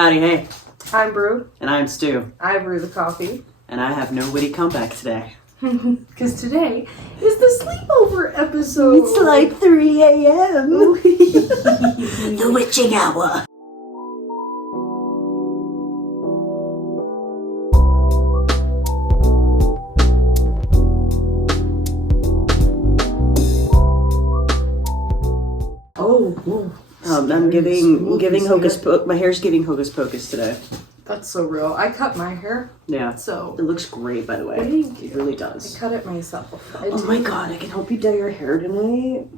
Howdy Hey. I'm Brew. And I'm Stu. I brew the coffee. And I have no witty comeback today. Because today is the sleepover episode. It's like 3 a.m. The witching hour. I'm giving hocus pocus. My hair's giving hocus pocus today. That's so real. I cut my hair. Yeah. So it looks great, by the way. Thank you. It really does. I cut it myself. Oh my god! I can help you dye your hair tonight.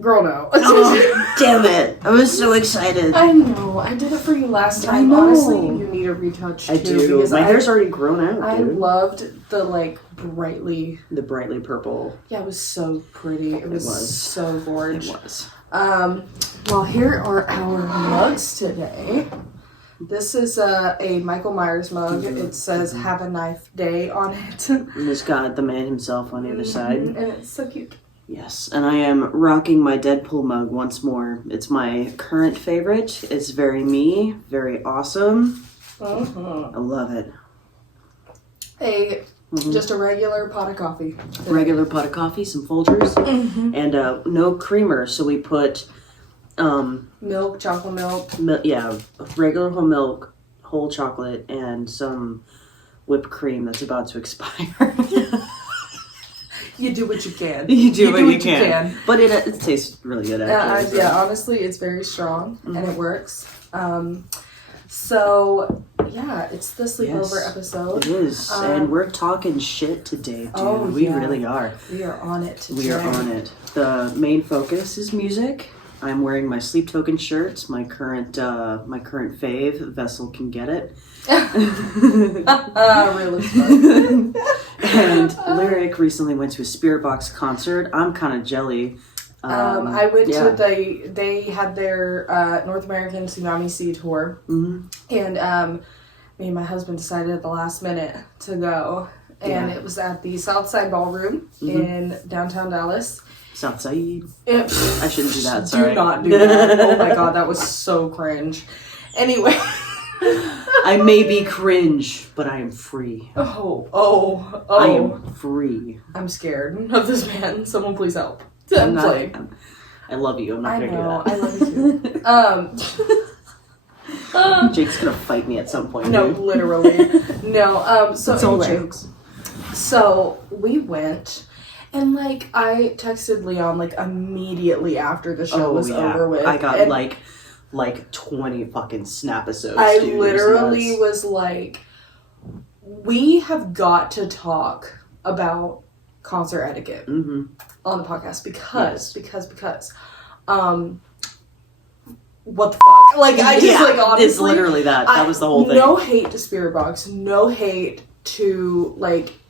Girl, no. Oh, damn it! I was so excited. I know. I did it for you last time. I know. Honestly, you need a retouch too. I do. My hair's already grown out. I dude. loved the brightly purple. Yeah, it was so pretty. It was so gorgeous. It was. Well, here are our mugs today. This is a Michael Myers mug. It says "Have a Knife Day" on it. And it's got the man himself on the other side. And it's so cute. Yes, and I am rocking my Deadpool mug once more. It's my current favorite. It's very me, very awesome. I love it. Just a regular pot of coffee. Regular pot of coffee, some Folgers, and no creamer. So we put milk, chocolate milk. Regular whole milk, whole chocolate, and some whipped cream that's about to expire. You do what you can. You do what you can. But it tastes really good, actually. Honestly, it's very strong, and it works. So, yeah, it's the sleepover episode. It is, and we're talking shit today, dude. We really are. We are on it today. We are on it. The main focus is music. I'm wearing my Sleep Token shirt, my current fave, Vessel Can Get It. Really fun. And Lyric recently went to a Spiritbox concert. I'm kind of jelly. I went to they had their North American Tsunami Sea Tour, and me and my husband decided at the last minute to go, and it was at the Southside Ballroom in downtown Dallas. Southside. I shouldn't do that. Sorry. Do not do that. Oh my god, that was so cringe. Anyway. I may be cringe, but I am free. Oh. I am free. I'm scared of this man. Someone please help. I love you. I'm not going to do that. I love you too. Jake's going to fight me at some point. No, literally. No. So it's all jokes. So we went, and I texted Leon immediately after the show was over with. I got like 20 fucking snap-episodes. I literally was like, we have got to talk about concert etiquette on the podcast because what the fuck? I just honestly, it's literally that. That was the whole thing. No hate to Spiritbox, no hate to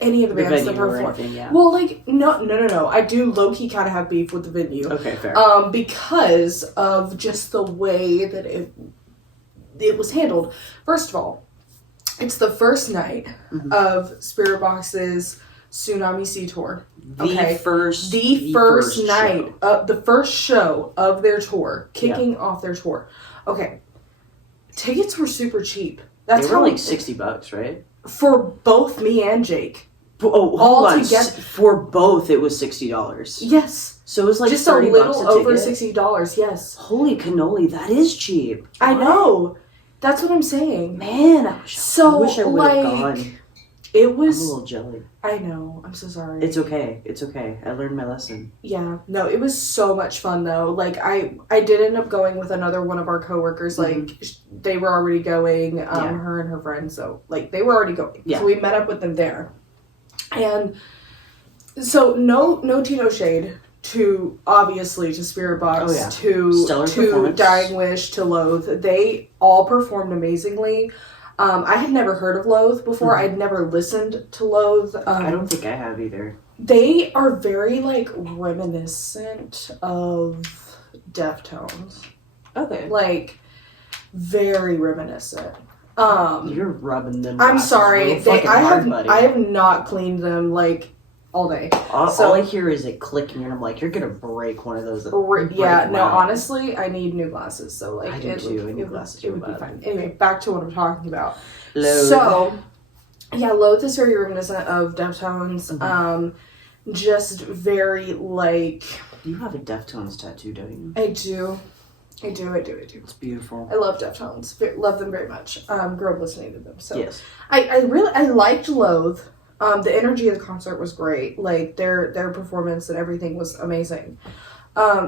any of the bands that perform. Well, no. I do low-key kind of have beef with the venue. Okay, fair. Because of just the way that it was handled. First of all, it's the first night of Spiritbox's Tsunami Sea Tour. The first night, the first show of their tour, kicking off their tour. Okay, tickets were super cheap. They were $60, right? For both me and Jake. Oh, hold on. For both, it was $60. Yes. So it was just $30 a little over ticket. $60. Yes. Holy cannoli, that is cheap. I know. That's what I'm saying. Man, I wish I would have gone. It was. I'm a little jelly. I know. I'm so sorry. It's okay. I learned my lesson. Yeah. No, it was so much fun though. I did end up going with another one of our coworkers. They were already going. Her and her friend. So they were already going. Yeah. So we met up with them there, and so no Tino shade to Spiritbox to Dying Wish to Loathe. They all performed amazingly. I had never heard of Loathe before. I'd never listened to Loathe. I don't think I have either. They are very reminiscent of Deftones. Okay. Very reminiscent. You're rubbing them. I'm sorry. I have not cleaned them all day. All I hear is it clicking, and I'm like, you're gonna break one of those. Honestly, I need new glasses. So like, I do too. I need glasses. It would be fine. Anyway, back to what I'm talking about. Loathe. So, yeah, Loathe is very reminiscent of Deftones. Mm-hmm. Just very like. You have a Deftones tattoo, don't you? I do. It's beautiful. I love Deftones. Love them very much. Grew up listening to them. So yes. I liked Loathe. The energy of the concert was great. Like their performance and everything was amazing.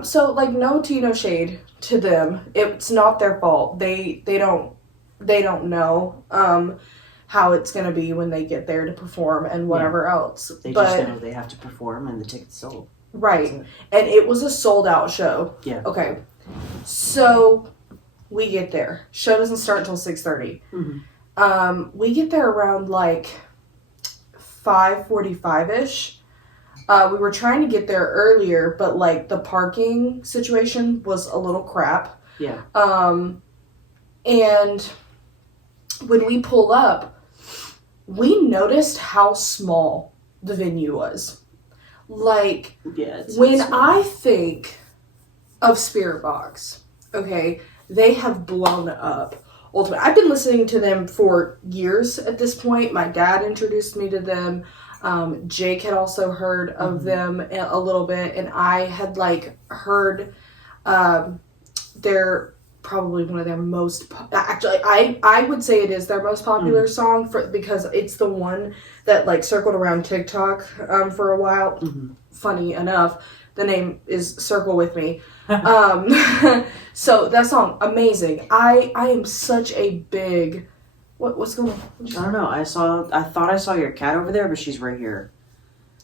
So like no tea, no shade to them. It's not their fault. They don't know how it's gonna be when they get there to perform and whatever else. They just know they have to perform and the tickets sold. Right. And it was a sold out show. Yeah. Okay. So we get there. Show doesn't start until 6:30. Mm-hmm. We get there around like 5:45-ish. We were trying to get there earlier, but like the parking situation was a little crap. Yeah. And when we pulled up, we noticed how small the venue was. Like, when I think of Spiritbox, okay, they have blown up. Ultimately, I've been listening to them for years at this point. My dad introduced me to them. Jake had also heard of them a little bit, and I had like heard their probably one of their most actually I would say it is their most popular song because it's the one that like circled around TikTok for a while. Funny enough, the name is Circle With Me. So that song, amazing. I am such a big what's going on? I don't know. I thought I saw your cat over there, but she's right here.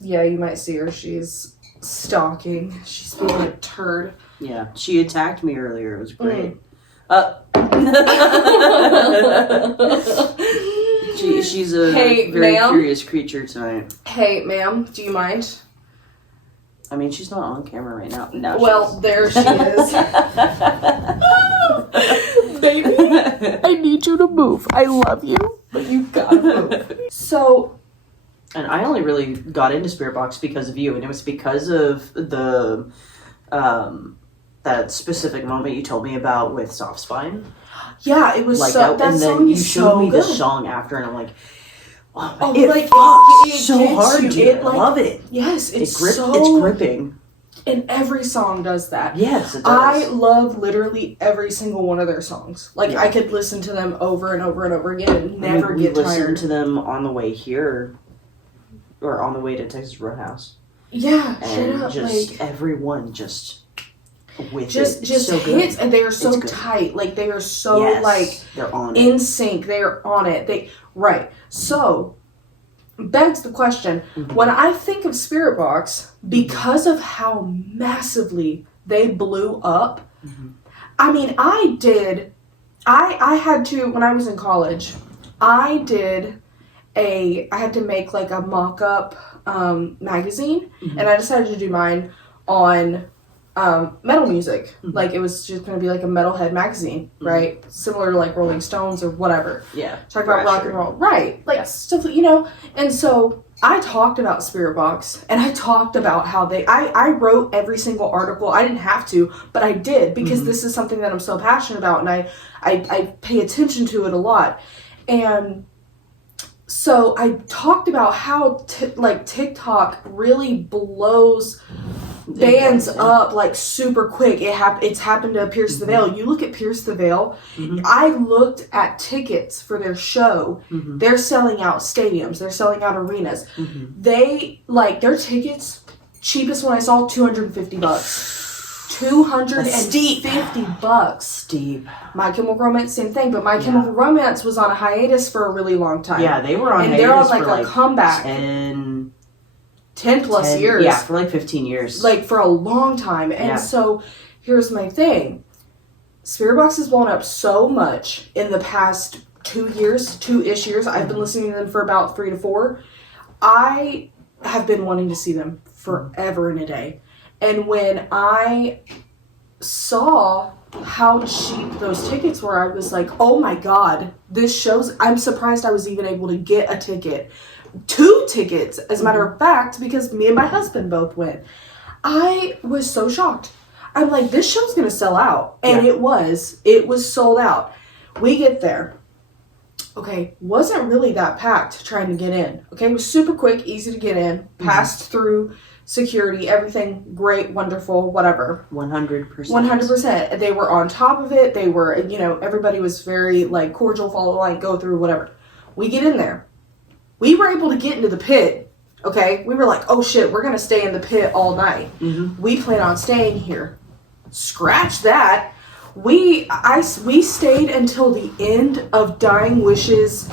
Yeah, you might see her. She's stalking. She's being a turd. Yeah, she attacked me earlier. It was great. She's a very curious creature tonight. Hey, ma'am, do you mind? I mean, she's not on camera right now. No. Well, there she is. Baby, I need you to move. I love you, but you gotta move. So... And I only really got into Spiritbox because of you, and it was because of the... that specific moment you told me about with Soft Spine. Yeah, it was like so... That song is so good. You showed me the song after, and I'm like... Oh, it like fucks so hard, dude. I like, love it. Yes, it's gripping. And every song does that. Yes, it does. I love literally every single one of their songs. Like, I could listen to them over and over and over again and never get tired. We listened to them on the way here, or on the way to Texas Roadhouse. Yeah, and just everyone just with just so hits, good. And they are so tight. Like they are so like they're on in sync. They are on it. So begs the question, when I think of Spiritbox, because of how massively they blew up, I mean, I had to, when I was in college, I had to make like a mock-up magazine, and I decided to do mine on metal music. Like, it was just going to be like a metalhead magazine, right? Similar to like Rolling Stones or whatever. Yeah. Talk about rock and roll. Right. Like, stuff, you know? And so I talked about Spiritbox, and I talked about how I wrote every single article. I didn't have to, but I did, because this is something that I'm so passionate about, and I pay attention to it a lot. And so I talked about how TikTok really blows bands up like super quick. It's happened to Pierce the Veil. You look at Pierce the Veil. I looked at tickets for their show. They're selling out stadiums. They're selling out arenas. They like their tickets. Cheapest one I saw, $250. $250. Steep. My Chemical Romance, same thing, but My Chemical Romance was on a hiatus for a really long time. Yeah, they were on and hiatus they're on like for a comeback. 10 plus years. Yeah, for like 15 years. Like for a long time. And so here's my thing. Spiritbox has blown up so much in the past 2-ish years. I've been listening to them for about 3 to 4. I have been wanting to see them forever and a day. And when I saw how cheap those tickets were, I was like, oh my God, this shows. I'm surprised I was even able to get a ticket 2 tickets, as a matter of fact, because me and my husband both went. I was so shocked. I'm like, this show's gonna sell out. And it was sold out. We get there. Okay, wasn't really that packed trying to get in. Okay, it was super quick, easy to get in, passed through security, everything great, wonderful, whatever. 100%. 100%. They were on top of it. They were, everybody was very, like, cordial, follow the line, go through, whatever. We get in there. We were able to get into the pit, okay? We were like, oh, shit, we're going to stay in the pit all night. Mm-hmm. We plan on staying here. Scratch that. We stayed until the end of Dying Wishes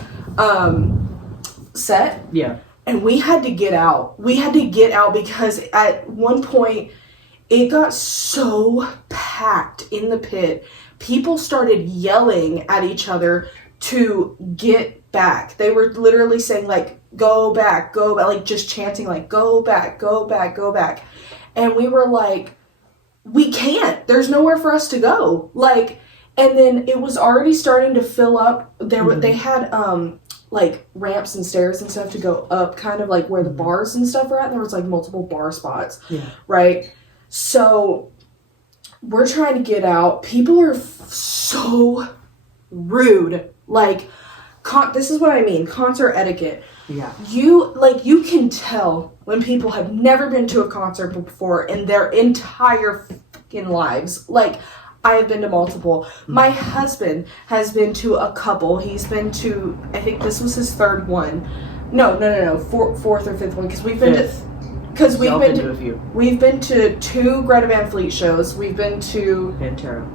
set. Yeah. And we had to get out. We had to get out because at one point it got so packed in the pit. People started yelling at each other to get back. They were literally saying, like, go back, like just chanting, like, go back, go back, go back. And we were like, we can't. There's nowhere for us to go. Like, and then it was already starting to fill up. They had like ramps and stairs and stuff to go up, kind of like where the bars and stuff are at. There was like multiple bar spots, right? So we're trying to get out. People are so rude. Like, this is what I mean. Concert etiquette. Yeah. You can tell when people have never been to a concert before in their entire fucking lives. Like, I have been to multiple. My husband has been to a couple. He's been to, I think this was his 3rd one. No, 4th or 5th one, because we've been to a few. We've been to 2 Greta Van Fleet shows. We've been to Pantera.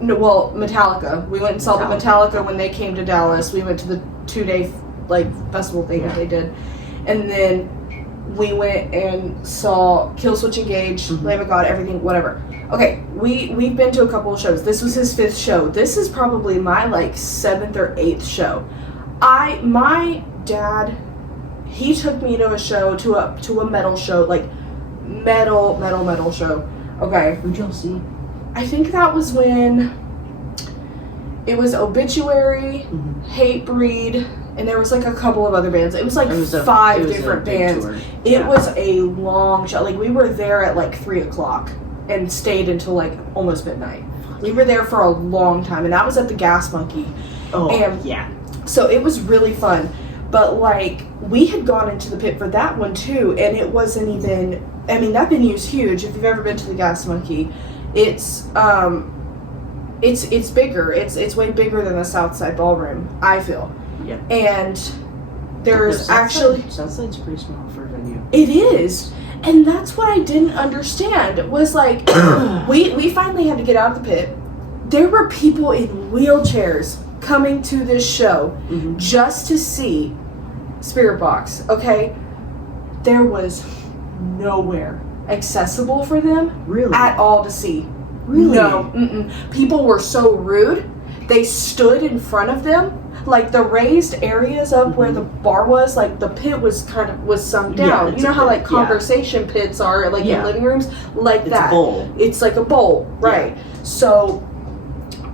No, well, Metallica. We went and saw the Metallica when they came to Dallas. We went to the 2-day festival thing that they did, and then we went and saw Killswitch Engage, Lamb of God, everything, whatever. Okay, we've been to a couple of shows. This was his 5th show. This is probably my 7th or 8th show. My dad, he took me to a show, to a metal show, like metal show. Okay. Who'd y'all see? I think that was when it was Obituary, Hatebreed, and there was a couple of other bands. It was 5 different bands. It was a long show. We were there at 3 o'clock and stayed until almost midnight. We were there for a long time, and that was at the Gas Monkey. Oh, and yeah. So it was really fun. But we had gone into the pit for that one too, and it wasn't even, I mean, that venue's huge. If you've ever been to the Gas Monkey, it's bigger. It's way bigger than the Southside Ballroom, I feel. Yeah. And there's actually Southside's pretty small for a venue. It is. And that's what I didn't understand was we finally had to get out of the pit. There were people in wheelchairs coming to this show just to see Spiritbox, okay? There was nowhere accessible for them at all to see. Really? No. People were so rude. They stood in front of them. The raised areas up where the bar was, the pit was sunk down. Yeah, you know how conversation pits are in living rooms? It's that. It's a bowl. It's like a bowl, right. Yeah. So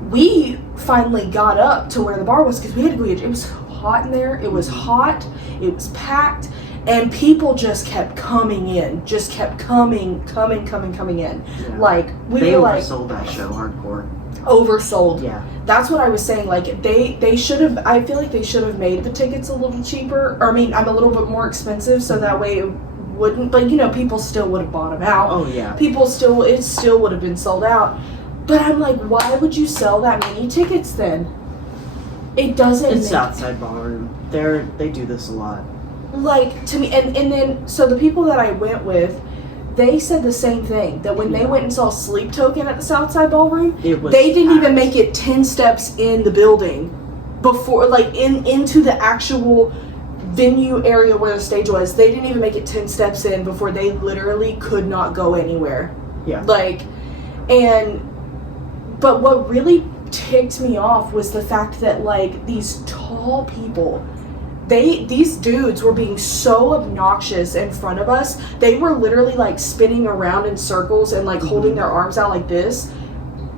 we finally got up to where the bar was because we had to go. It was hot in there. It was hot. It was packed. And people just kept coming in. Just kept coming in. Yeah. They oversold that show hardcore. Oversold. Yeah. That's what I was saying. They should have, I feel like they should have made the tickets a little cheaper. Or, I mean, I'm a little bit more expensive so that way it wouldn't, but people still would have bought them out. Oh, yeah. It still would have been sold out. But I'm like, why would you sell that many tickets then? It doesn't It's Southside Ballroom. They do this a lot. To me, and then, so the people that I went with, they said the same thing, that when they went and saw Sleep Token at the Southside Ballroom, they didn't even make it 10 steps in the building before, into the actual venue area where the stage was. They didn't even make it 10 steps in before they literally could not go anywhere. Yeah. But what really ticked me off was the fact that, these tall people, these dudes were being so obnoxious in front of us. They were literally spinning around in circles and holding their arms out like this.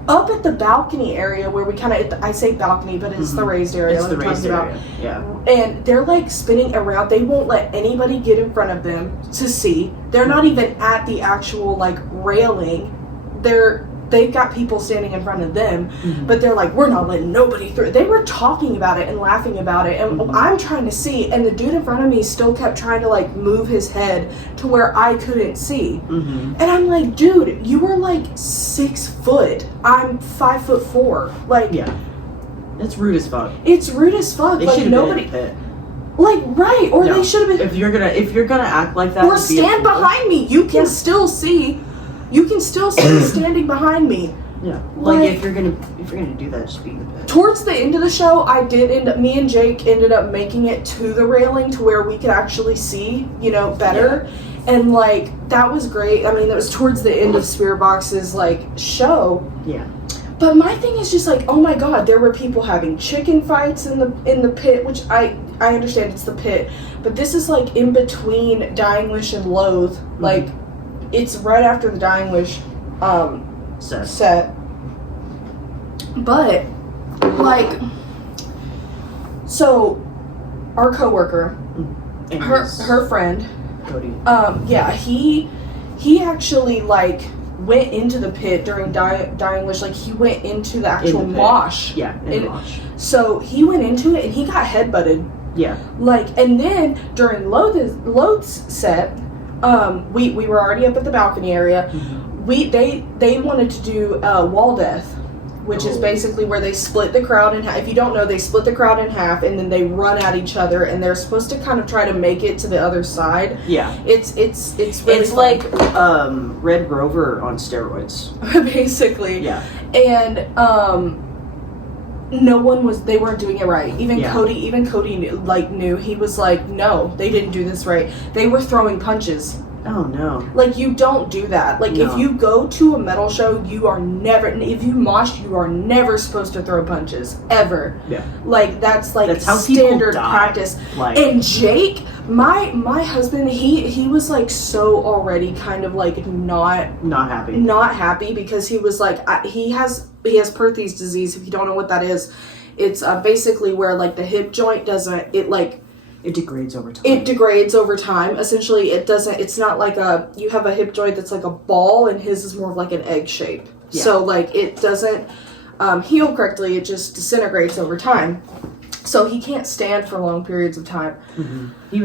up at the balcony area where we kind of, I say balcony, but it's the raised area. It's the raised area, yeah. And they're like spinning around. They won't let anybody get in front of them to see. They're not even at the actual like railing. They've got people standing in front of them, but they're like, we're not letting nobody through. They were talking about it and laughing about it, and I'm trying to see, and the dude in front of me still kept trying to like move his head to where I couldn't see. And I'm like, dude, you were like 6 foot. I'm 5'4". Like, yeah, it's rude as fuck. It's rude as fuck. They like nobody. Been in the pit. Like they should have been. If you're gonna act like that, or stand behind me. You can still see. You can still see me standing behind me. Yeah. Like if you're gonna do that, just be in the pit. Towards the end of the show, me and Jake ended up making it to the railing to where we could actually see, better. Yeah. And like that was great. I mean, it was towards the end of Spiritbox's like show. Yeah. But my thing is just like, oh my god, there were people having chicken fights in the pit, which I understand it's the pit, but this is like in between Dying Wish and Loathe, like. It's right after the Dying Wish set. But, like, so, our coworker, her friend, Cody. He actually, like, went into the pit during Dying Wish. Like, he went into the actual mosh. Yeah, in the mosh. So, he went into it, and he got headbutted. Yeah. Like, and then, during Loath's set... we were already up at the balcony area. They wanted to do wall death, which is basically where they split the crowd in half. If you don't know, they split the crowd in half and then they run at each other, and they're supposed to kind of try to make it to the other side. Yeah, it's really fun. Like Red Rover on steroids, basically. Yeah, and they weren't doing it right. Even Cody knew. He was like, no, they didn't do this right. They were throwing punches. Oh no. Like, you don't do that. Like, if you go to a metal show, if you mosh, you are never supposed to throw punches. Ever. Yeah. Like, that's how standard practice. Like, and Jake, my husband, he was like so already kind of like not happy. Not happy because he was like, he has Perthes disease. If you don't know what that is, it's basically where like the hip joint it degrades over time. It degrades over time. Essentially, it's not like you have a hip joint that's like a ball, and his is more of like an egg shape. Yeah. So like it doesn't heal correctly. It just disintegrates over time. So he can't stand for long periods of time. Mm-hmm. He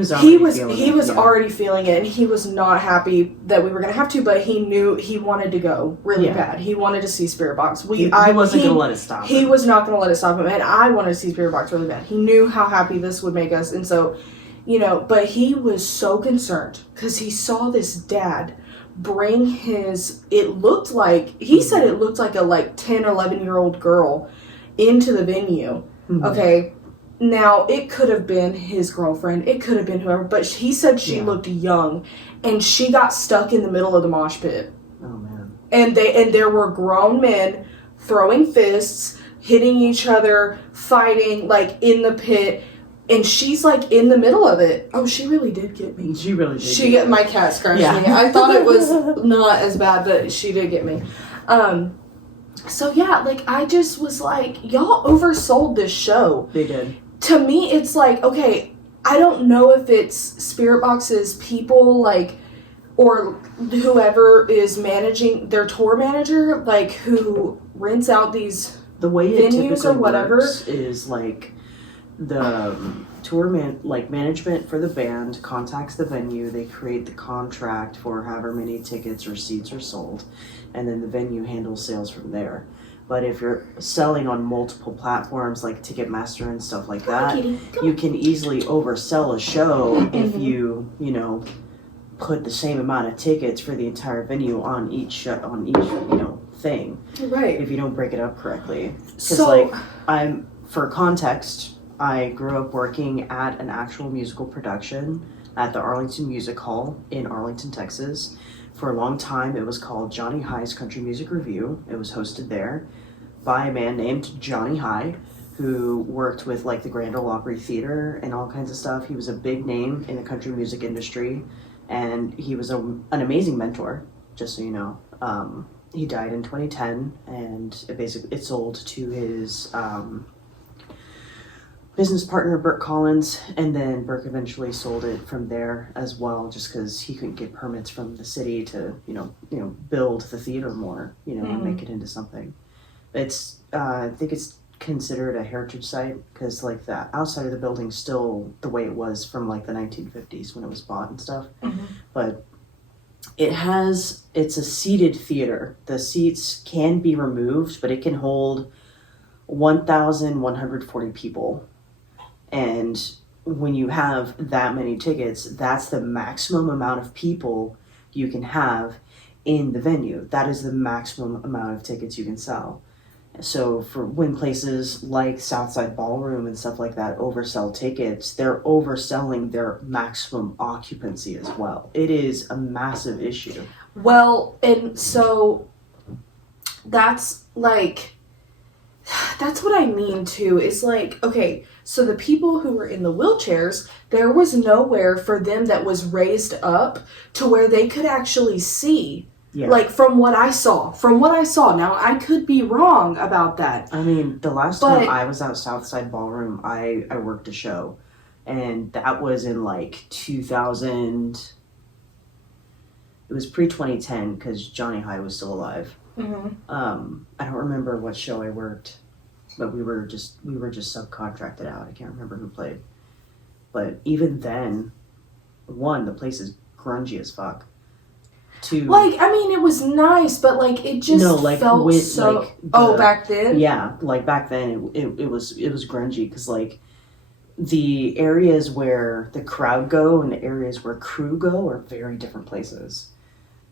was already feeling it, and he was not happy that we were going to have to, but he knew he wanted to go really bad. He wanted to see Spiritbox. He wasn't going to let it stop him. He was not going to let it stop him, and I wanted to see Spiritbox really bad. He knew how happy this would make us, and so, but he was so concerned because he saw this dad bring he said it looked like a 10, 11-year-old girl into the venue. Mm-hmm. Okay. Now, it could have been his girlfriend. It could have been whoever. But he said she looked young. And she got stuck in the middle of the mosh pit. Oh, man. And there were grown men throwing fists, hitting each other, fighting, like, in the pit. And she's, like, in the middle of it. Oh, she really did get me. She really did. My cat scratched me. I thought it was not as bad, but she did get me. So, yeah, like, I just was like, y'all oversold this show. They did. To me, it's like, okay, I don't know if it's Spiritbox's people, like, or whoever is managing their tour manager, like, who rents out these the way it venues or whatever is like the tour management for the band contacts the venue. They create the contract for however many tickets or seats are sold, and then the venue handles sales from there. But if you're selling on multiple platforms like Ticketmaster and stuff like that, you can easily oversell a show if you put the same amount of tickets for the entire venue on each thing. Right. If you don't break it up correctly. Because for context, I grew up working at an actual musical production at the Arlington Music Hall in Arlington, Texas. For a long time, it was called Johnny High's Country Music Review. It was hosted there by a man named Johnny High, who worked with like the Grand Ole Opry Theater and all kinds of stuff. He was a big name in the country music industry, and he was an amazing mentor, just so you know. he died in 2010, and it sold to his business partner Burke Collins, and then Burke eventually sold it from there as well, just because he couldn't get permits from the city to build the theater more, and make it into something. It's I think it's considered a heritage site because like the outside of the building's still the way it was from like the 1950s when it was bought and stuff, but it's a seated theater. The seats can be removed, but it can hold 1,140 people. And when you have that many tickets, that's the maximum amount of people you can have in the venue. That is the maximum amount of tickets you can sell. So for when places like Southside Ballroom and stuff like that oversell tickets, they're overselling their maximum occupancy as well. It is a massive issue. Well, and so that's what I mean too. Is like, okay, so the people who were in the wheelchairs, there was nowhere for them that was raised up to where they could actually see. Yeah. Like from what I saw. Now I could be wrong about that. I mean, the last time I was out Southside Ballroom, I worked a show, and that was in like 2000. It was pre-2010 because Johnny High was still alive. Mm-hmm. I don't remember what show I worked, but we were just subcontracted out. I can't remember who played, but even then, the place is grungy as fuck. It was nice, but it just felt so. Back then. Yeah, back then it was grungy because the areas where the crowd go and the areas where crew go are very different places.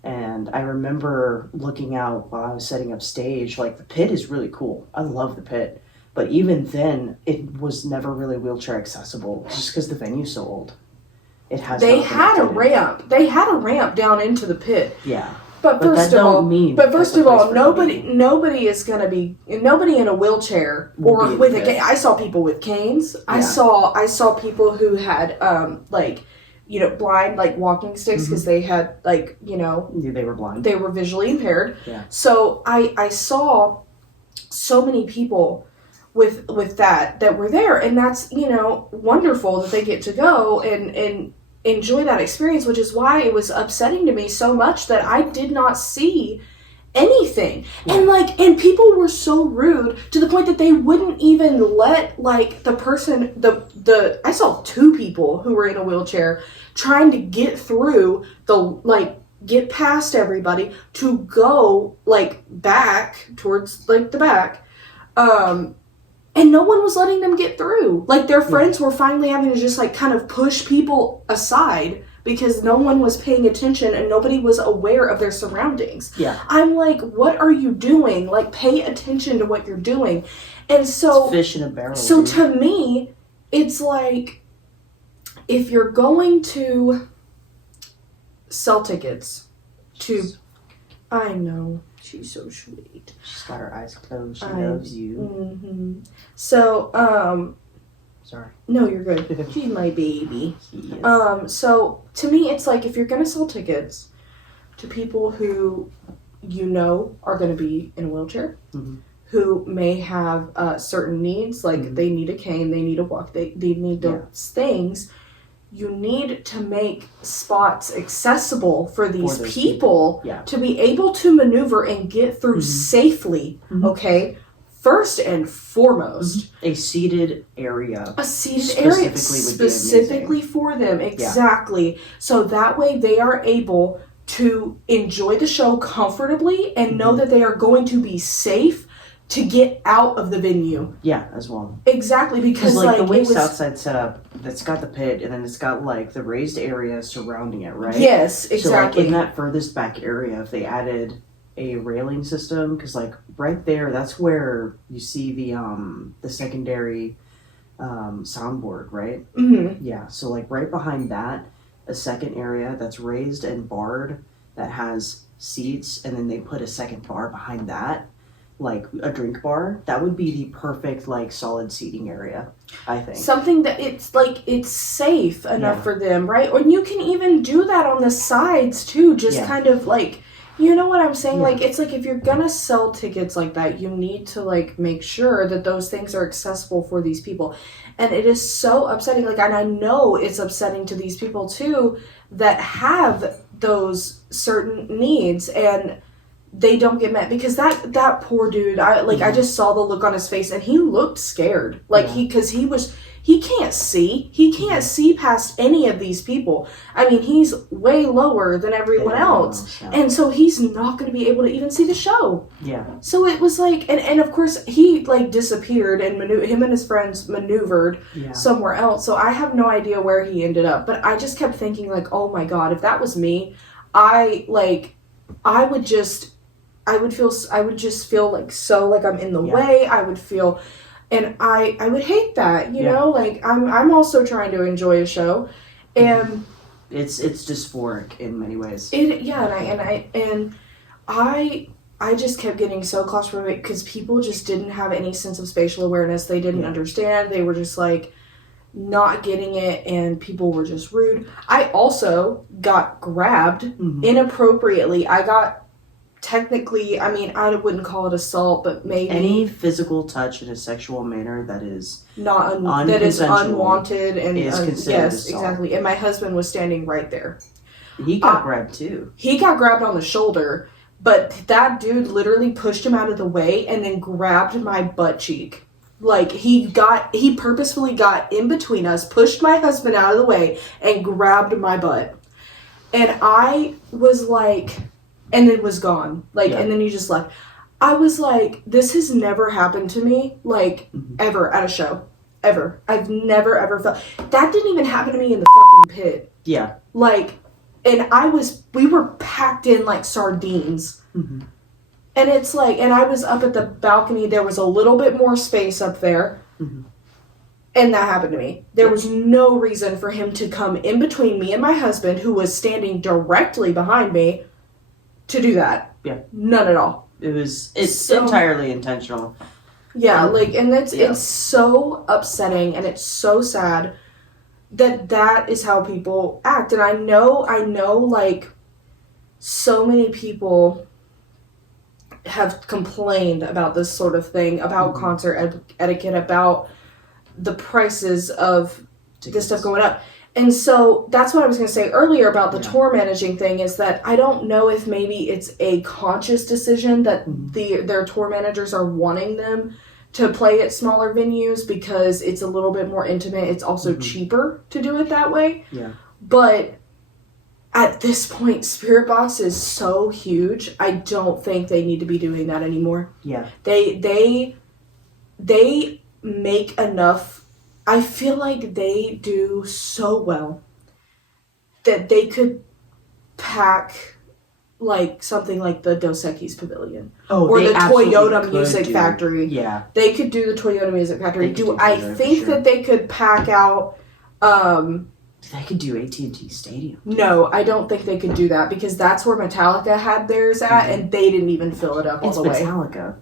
And I remember looking out while I was setting up stage. The pit is really cool. I love the pit, but even then, it was never really wheelchair accessible just because the venue's so old. They had a ramp. They had a ramp down into the pit. Yeah. But first of all, nobody is going to be nobody in a wheelchair or with a cane. I saw people with canes. Yeah. I saw people who had blind walking sticks because they had they were blind. They were visually impaired. Yeah. So I saw so many people with that were there, and that's wonderful that they get to go and enjoy that experience, which is why it was upsetting to me so much that I did not see anything. Yeah. And people were so rude to the point that they wouldn't even let the person the I saw two people who were in a wheelchair trying to get through get past everybody to go back towards the back. And no one was letting them get through. Their friends were finally having to just kind of push people aside because no one was paying attention and nobody was aware of their surroundings. Yeah. I'm what are you doing? Pay attention to what you're doing. And so... It's fish in a barrel. So dude. To me, it's if you're going to sell tickets to... I know. She's so sweet. She's got her eyes closed. She loves you. Mm-hmm. So, Sorry. No, you're good. She's my baby. She is. So, to me, it's if you're going to sell tickets to people who are going to be in a wheelchair, mm-hmm. who may have certain needs, mm-hmm. they need a cane, they need a walk, they need those things, you need to make spots accessible for these people to be able to maneuver and get through mm-hmm. safely, mm-hmm. okay? First and foremost. Mm-hmm. A seated area. Specifically for them, exactly. Yeah. So that way they are able to enjoy the show comfortably and mm-hmm. know that they are going to be safe to get out of the venue. Yeah, as well. Exactly, because the way Southside's set up, that's got the pit, and then it's got the raised area surrounding it, right? Yes, exactly. So in that furthest back area, if they added a railing system, because right there, that's where you see the secondary soundboard, right? Mm-hmm. Yeah, so right behind that, a second area that's raised and barred that has seats, and then they put a second bar behind that. A drink bar, that would be the perfect solid seating area, I think. Something that it's safe enough for them, right? Or you can even do that on the sides too, just kind of You know what I'm saying? Yeah. Like, it's like, if you're gonna sell tickets like that, you need to, like, make sure that those things are accessible for these people. And it is so upsetting. Like, and I know it's upsetting to these people, too, that have those certain needs, and they don't get met. Because that poor dude, I just saw the look on his face, and he looked scared. Like, he can't see. He can't see past any of these people. I mean, he's way lower than everyone else. Yeah. And so he's not going to be able to even see the show. Yeah. So it was like, and of course, he, like, disappeared, and him and his friends maneuvered somewhere else. So I have no idea where he ended up. But I just kept thinking, like, oh my God, if that was me, I would just feel like, so, like, I'm in the way. I would feel... And I would hate that, you know? Like, I'm also trying to enjoy a show, and it's dysphoric in many ways. I just kept getting so claustrophobic because people just didn't have any sense of spatial awareness. They didn't understand. They were just, like, not getting it, and people were just rude. I also got grabbed inappropriately. I got... Technically, I mean, I wouldn't call it assault, but maybe... Any physical touch in a sexual manner that is that is unwanted and... is considered assault. Exactly. And my husband was standing right there. He got grabbed, too. He got grabbed on the shoulder, but that dude literally pushed him out of the way and then grabbed my butt cheek. Like, he purposefully got in between us, pushed my husband out of the way, and grabbed my butt. And I was like... And it was gone. Like, and then he just left. I was like, this has never happened to me, like, ever at a show. Ever. I've never, ever felt... That didn't even happen to me in the fucking pit. Yeah. Like, and we were packed in like sardines. Mm-hmm. And it's like, and I was up at the balcony. There was a little bit more space up there. Mm-hmm. And that happened to me. There was no reason for him to come in between me and my husband, who was standing directly behind me, to do that. Yeah. None at all. It's entirely intentional. Yeah, like, and it's so upsetting, and it's so sad that is how people act. And I know, like, so many people have complained about this sort of thing, about concert etiquette, about the prices of this stuff going up. And so that's what I was going to say earlier about the tour managing thing, is that I don't know if maybe it's a conscious decision that their tour managers are wanting them to play at smaller venues because it's a little bit more intimate. It's also cheaper to do it that way. Yeah. But at this point, Spiritbox is so huge, I don't think they need to be doing that anymore. Yeah. They make enough... I feel like they do so well that they could pack, like, something like the Dos Equis Pavilion. Oh, or the Toyota Music Factory. Yeah. They could do the Toyota Music Factory. I think that they could pack out... They could do AT&T Stadium. No, I don't think they could do that, because that's where Metallica had theirs at, and they didn't even fill it up all the way. It's Metallica.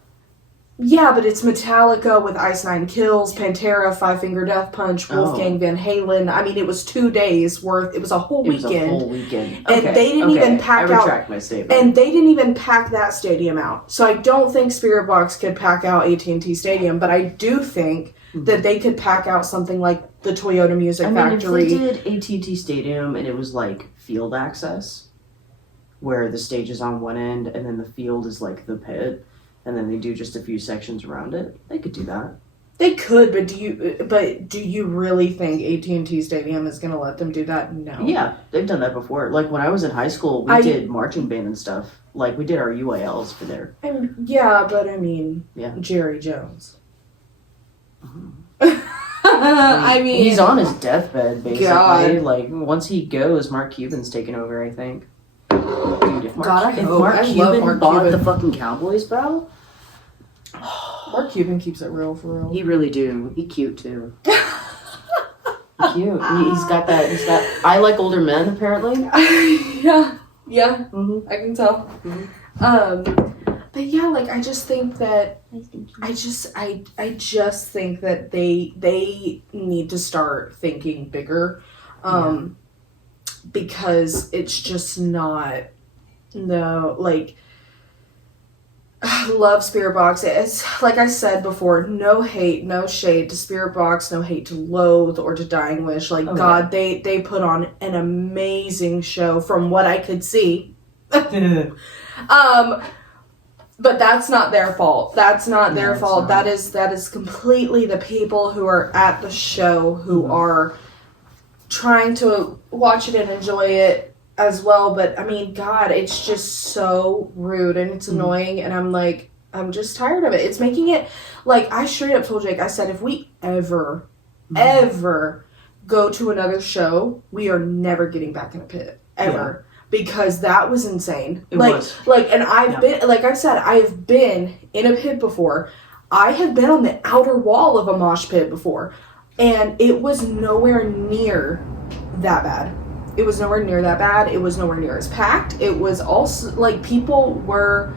Yeah, but it's Metallica with Ice Nine Kills, Pantera, Five Finger Death Punch, Wolfgang Van Halen. I mean, it was 2 days worth. It was a whole weekend. It was a whole weekend. And they didn't even pack out... I retract my statement. And they didn't even pack that stadium out. So I don't think Spiritbox could pack out AT&T Stadium, but I do think that they could pack out something like the Toyota Music Factory. If they did AT&T Stadium and it was like field access, where the stage is on one end and then the field is like the pit, and then they do just a few sections around it, they could do that. They could, but do you really think AT&T Stadium is going to let them do that? No. Yeah, they've done that before. Like, when I was in high school, we did marching band and stuff. Like, we did our UILs for there. Yeah, but I mean, Jerry Jones. I mean... He's on his deathbed, basically. God. Like, once he goes, Mark Cuban's taking over, I think. Dude, if Mark Cuban bought the fucking Cowboys, bro... Mark Cuban keeps it real, for real. He really do. He cute, too. Cute. He's got that... I like older men, apparently. Yeah. Mm-hmm. I can tell. Mm-hmm. But yeah, like, I just think that... I just think that they need to start thinking bigger. Because it's just not... No, like, I love Spiritbox. It's like I said before, no hate, no shade to Spiritbox, no hate to Loathe or to Dying Wish. Like, God, yeah. they put on an amazing show from what I could see. But that's not their fault. That's not their fault. Not. That is completely the people who are at the show who are trying to watch it and enjoy it as well. But I mean, God, it's just so rude and it's annoying, and I'm just tired of it. It's making it, like, I straight up told Jake, I said, if we ever go to another show, we are never getting back in a pit. Ever. Yeah. Because that was insane. It was. Like, and I've been, like I've said, I've been in a pit before. I have been on the outer wall of a mosh pit before. And it was nowhere near that bad. It was nowhere near that bad. It was nowhere near as packed. It was also, like, people were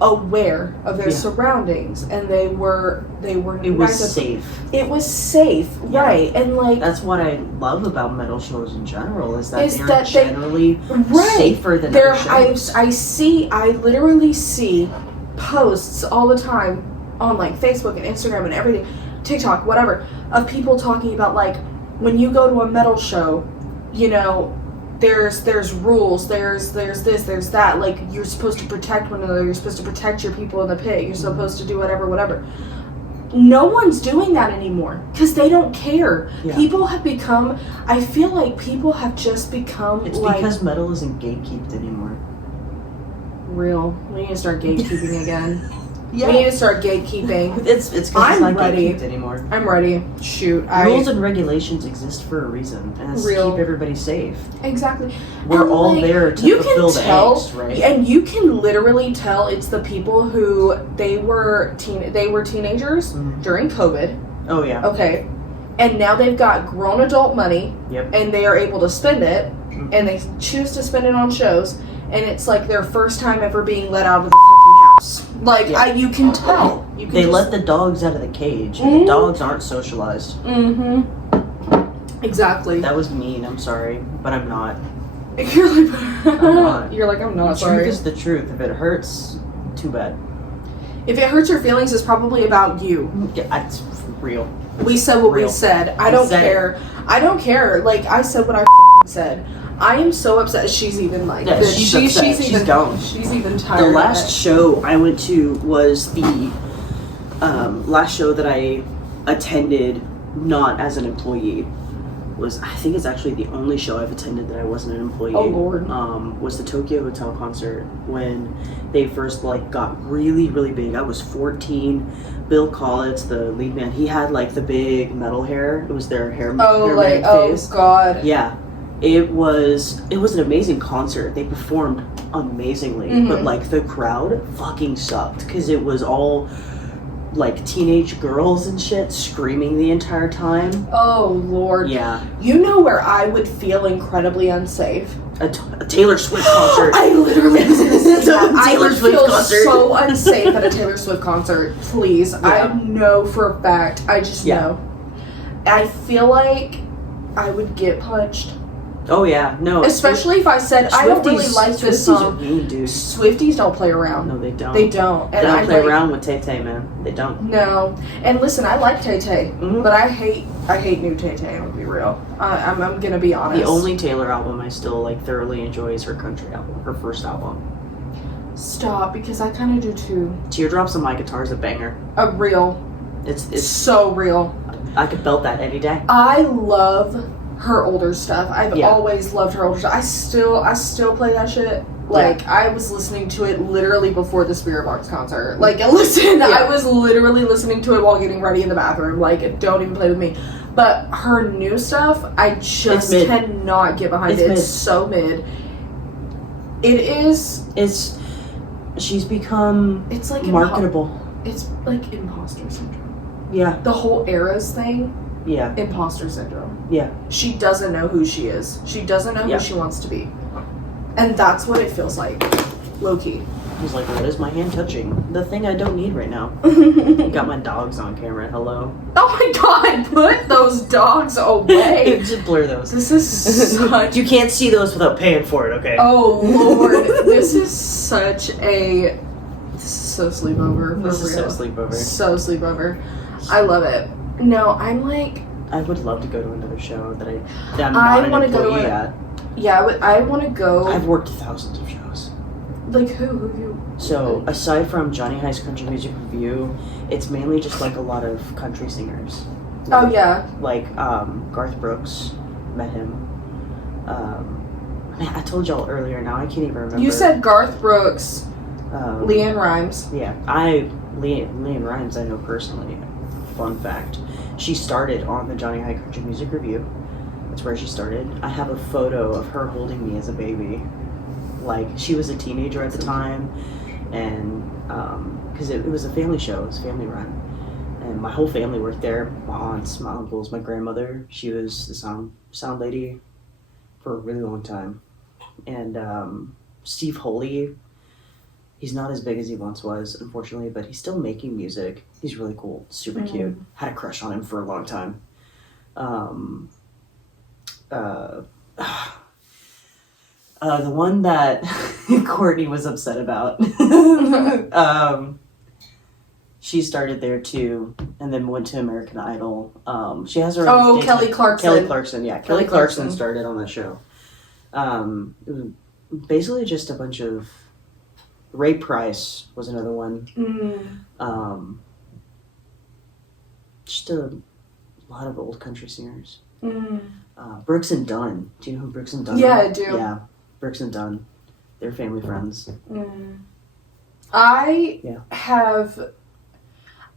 aware of their surroundings, and they were it was safe. It was safe, right? And like, that's what I love about metal shows in general, is that they're generally safer than other shows. I literally see posts all the time on, like, Facebook and Instagram and everything, TikTok, whatever, of people talking about, like, when you go to a metal show, you know, there's rules, there's this, there's that, like, you're supposed to protect one another, you're supposed to protect your people in the pit, you're supposed to do whatever. No one's doing that anymore, because they don't care. People have become, I feel like people have just become, it's like, because metal isn't gatekeeped anymore. Real. We need to start gatekeeping again. We need to start gatekeeping. It's because it's not gatekeeped anymore. I'm ready. Shoot. Rules and regulations exist for a reason, and it's to keep everybody safe. Exactly. We're all there to fulfill the angst, right? And you can literally tell it's the people who they were teenagers during COVID. Oh yeah. Okay. And now they've got grown adult money. Yep. And they are able to spend it, and they choose to spend it on shows, and it's like their first time ever being let out of the fucking house. Like, you can tell. They let the dogs out of the cage, and the dogs aren't socialized. Exactly. That was mean, I'm sorry, but I'm not. You're like, I'm not sorry. The truth is the truth. If it hurts, too bad. If it hurts your feelings, it's probably about you. Yeah, it's real. We said what we said. I don't care. I don't care. Like, I said what I said. I am so upset. She's even like, she's gone. She's even tired. The last show I went to was the last show that I attended not as an employee. I think it's actually the only show I've attended that I wasn't an employee. Oh Lord. Was the Tokyo Hotel concert when they first, like, got really, really big. I was 14. Bill Collins, the lead man, he had, like, the big metal hair. It was their hair. Oh God. Yeah. It was an amazing concert. They performed amazingly, but, like, the crowd fucking sucked, because it was all, like, teenage girls and shit screaming the entire time. Oh Lord. Yeah. You know where I would feel incredibly unsafe? A Taylor Swift concert. I literally was going to say that. Taylor Swift concert. So unsafe at a Taylor Swift concert. Please. Yeah. I know for a fact. I just know. I feel like I would get punched. Oh yeah, no. Especially if I said, I don't really like this song. Dude. Swifties don't play around. No, they don't. They don't. And they don't play around with Tay-Tay, man. They don't. No. And listen, I like Tay-Tay, but I hate new Tay-Tay, I'm gonna be real. I'm gonna be honest. The only Taylor album I still, like, thoroughly enjoy is her country album, her first album. Stop, because I kind of do too. Teardrops on My Guitar is a banger. A real. It's so real. I could belt that any day. I love her older stuff. I've always loved her older stuff. I still play that shit. Like, I was listening to it literally before the Spiritbox concert. Like, I was literally listening to it while getting ready in the bathroom. Like, don't even play with me. But her new stuff, I just cannot get behind it. It's so mid. It is. She's become. It's like marketable. It's like imposter syndrome. Yeah. The whole Eras thing. Yeah. Imposter syndrome. Yeah. She doesn't know who she is. She doesn't know who she wants to be. And that's what it feels like. Low key. He's like, what is my hand touching? The thing I don't need right now. Got my dogs on camera. Hello. Oh my god, put those dogs away. Just blur those. This is such... You can't see those without paying for it, okay? Oh, Lord. This is such a... This is so sleepover. This is so sleepover. So sleepover. I love it. No, I'm like... I would love to go to another show that I'm not an employee at. Yeah, I want to go... I've worked thousands of shows. Like who? Who have you... So, aside from Johnny High's Country Music Review, it's mainly just like a lot of country singers. Like, oh, yeah. Like, Garth Brooks, met him. Man, I told y'all earlier, now I can't even remember. You said Garth Brooks, Leanne Rimes. Yeah, Leanne Rimes I know personally. Fun fact. She started on the Johnny High Country Music Review. That's where she started. I have a photo of her holding me as a baby. Like, she was a teenager at the time, and because it was a family show, it was family run, and my whole family worked there. My aunts, my uncles, my grandmother. She was the sound lady for a really long time, and Steve Holy. He's not as big as he once was, unfortunately, but he's still making music. He's really cool, super cute. Had a crush on him for a long time. The one that Courtney was upset about. She started there too, and then went to American Idol. She has her own. Oh, Kelly Clarkson. Kelly Clarkson, yeah. Kelly Clarkson started on that show. It was basically just a bunch of. Ray Price was another one. Just a lot of old country singers. Brooks and Dunn. Do you know who Brooks and Dunn are? Yeah, I do. Yeah, Brooks and Dunn. They're family friends.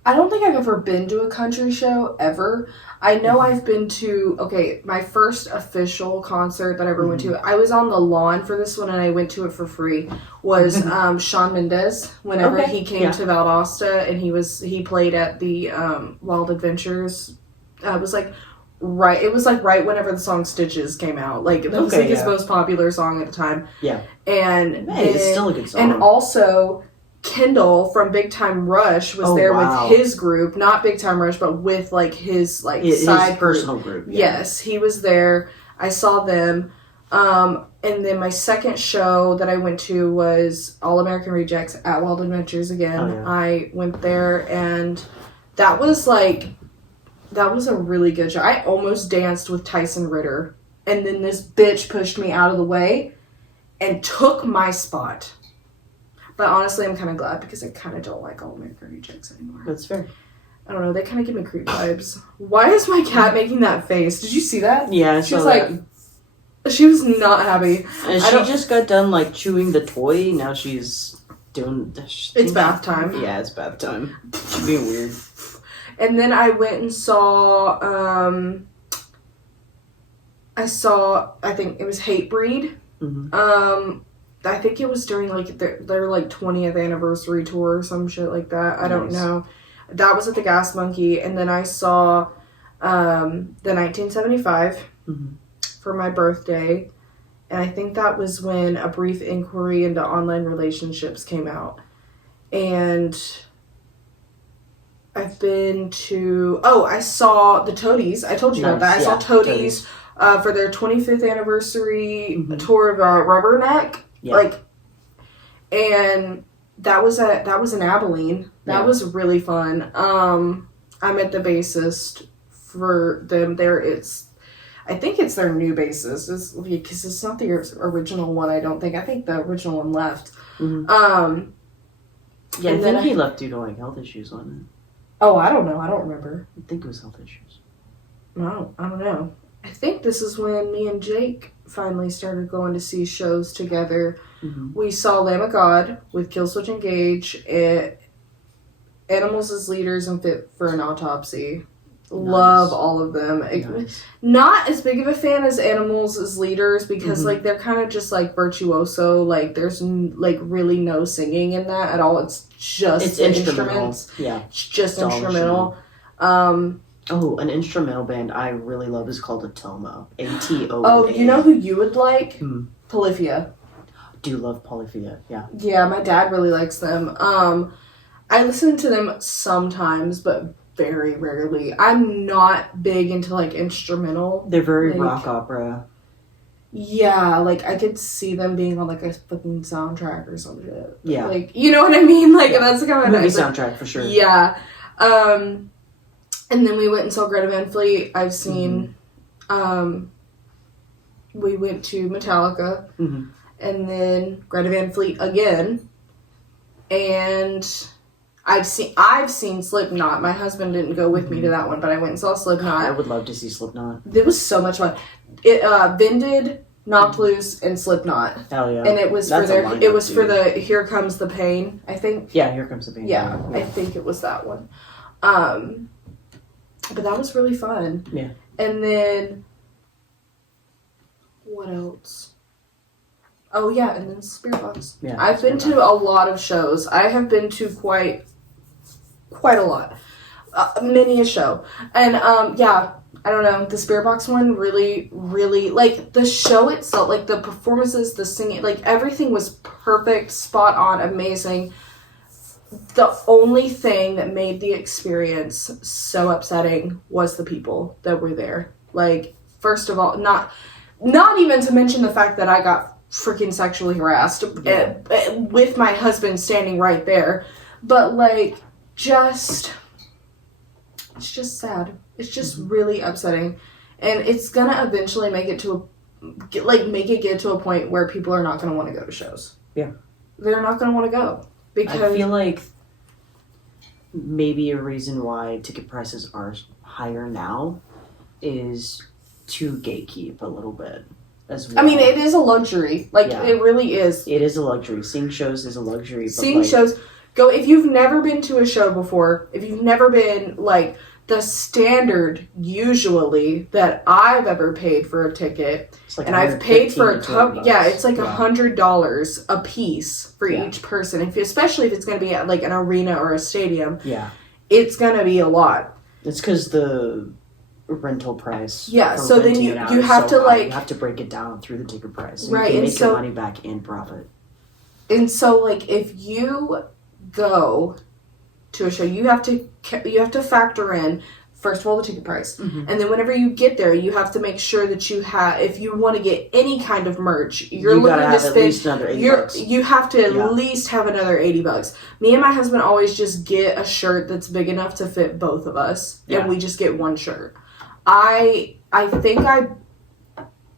I don't think I've ever been to a country show, ever. I know I've been to, my first official concert that I ever went to, I was on the lawn for this one and I went to it for free, was Shawn Mendes, whenever he came to Valdosta, and he played at the Wild Adventures. It was right whenever the song Stitches came out. Like, it was his most popular song at the time. Yeah. And it's still a good song. And also, Kendall from Big Time Rush was there with his group, not Big Time Rush, but with his side personal group. Yeah. Yes, he was there. I saw them. And then my second show that I went to was All American Rejects at Wild Adventures again. Oh, yeah. I went there, and that was a really good show. I almost danced with Tyson Ritter, and then this bitch pushed me out of the way and took my spot. But honestly, I'm kind of glad, because I kind of don't like All American Rejects anymore. That's fair. I don't know. They kind of give me creep vibes. Why is my cat making that face? Did you see that? Yeah, she was she was not happy. And she just got done chewing the toy. Now she's doing. It's bath time. Yeah, it's bath time. She's being weird. And then I went and saw. I think it was Hatebreed. I think it was during their 20th anniversary tour or some shit like that. I don't know. That was at the Gas Monkey, and then I saw the 1975 for my birthday, and I think that was when A Brief Inquiry into Online Relationships came out. And I've been to I saw the Toadies. I told you about that. I saw Toadies for their 25th anniversary tour of Rubberneck. Yeah. And that was in Abilene. That was really fun. I met the bassist for them there. I think it's their new bassist, because it's not the original one. I don't think. I think the original one left. I think he left due to health issues, wasn't it? Oh, I don't know. I don't remember. I think it was health issues. No, I don't know. I think this is when me and Jake finally started going to see shows together. We saw Lamb of God with Killswitch Engage, Animals as Leaders, and Fit for an Autopsy. Nice. Love all of them. Nice. Not as big of a fan as Animals as Leaders, because they're kind of just virtuoso. There's really no singing in that at all. It's just instruments. Yeah, it's just instrumental. An instrumental band I really love is called Atoma. ATOMA. Oh, you know who you would like? Polyphia. do love Polyphia, yeah. Yeah, my dad really likes them. I listen to them sometimes, but very rarely. I'm not big into, like, instrumental. They're very rock opera. Yeah, like, I could see them being on, like, a fucking soundtrack or some shit. Yeah. Like, you know what I mean? Like, that's kind of movie soundtrack, for sure. Yeah. And then we went and saw Greta Van Fleet. I've seen, we went to Metallica, and then Greta Van Fleet again, and I've seen Slipknot. My husband didn't go with me to that one, but I went and saw Slipknot. I would love to see Slipknot. It was so much fun. It Vended, Knocked Loose, and Slipknot. Hell yeah! And it was for the Here Comes the Pain, I think. Yeah, Here Comes the Pain. Yeah, I think it was that one. But that was really fun. Yeah. And then what else? Oh yeah, and then Spiritbox. Yeah. I've been to a lot of shows. I have been to quite a lot. Many a show. And yeah, I don't know, the Spiritbox one really, really, like, the show itself, like, the performances, the singing, like, everything was perfect, spot on, amazing. The only thing that made the experience so upsetting was the people that were there. Like, first of all, not even to mention the fact that I got freaking sexually harassed with my husband standing right there. But, like, it's just sad. It's just really upsetting. And it's gonna eventually make it get to a point where people are not gonna want to go to shows. Yeah. They're not gonna want to go. Because I feel like maybe a reason why ticket prices are higher now is to gatekeep a little bit as well. I mean, it is a luxury. Like, it really is. It is a luxury. Seeing shows is a luxury. Seeing shows, if you've never been to a show before, if you've never been, like, the standard usually that I've ever paid for a ticket, like, and I've paid for a couple, it's like $100 a piece for each person. Especially if it's going to be at, like, an arena or a stadium, it's going to be a lot. It's because the rental price. Yeah, so then you have to high. You have to break it down through the ticket price, so you can make your money back in profit. And so, like, if you go to a show, you have to factor in, first of all, the ticket price, and then whenever you get there, you have to make sure that you have, if you want to get any kind of merch, you're looking to spend at least another $80. You have to at least have another $80. Me and my husband always just get a shirt that's big enough to fit both of us, and we just get one shirt. I think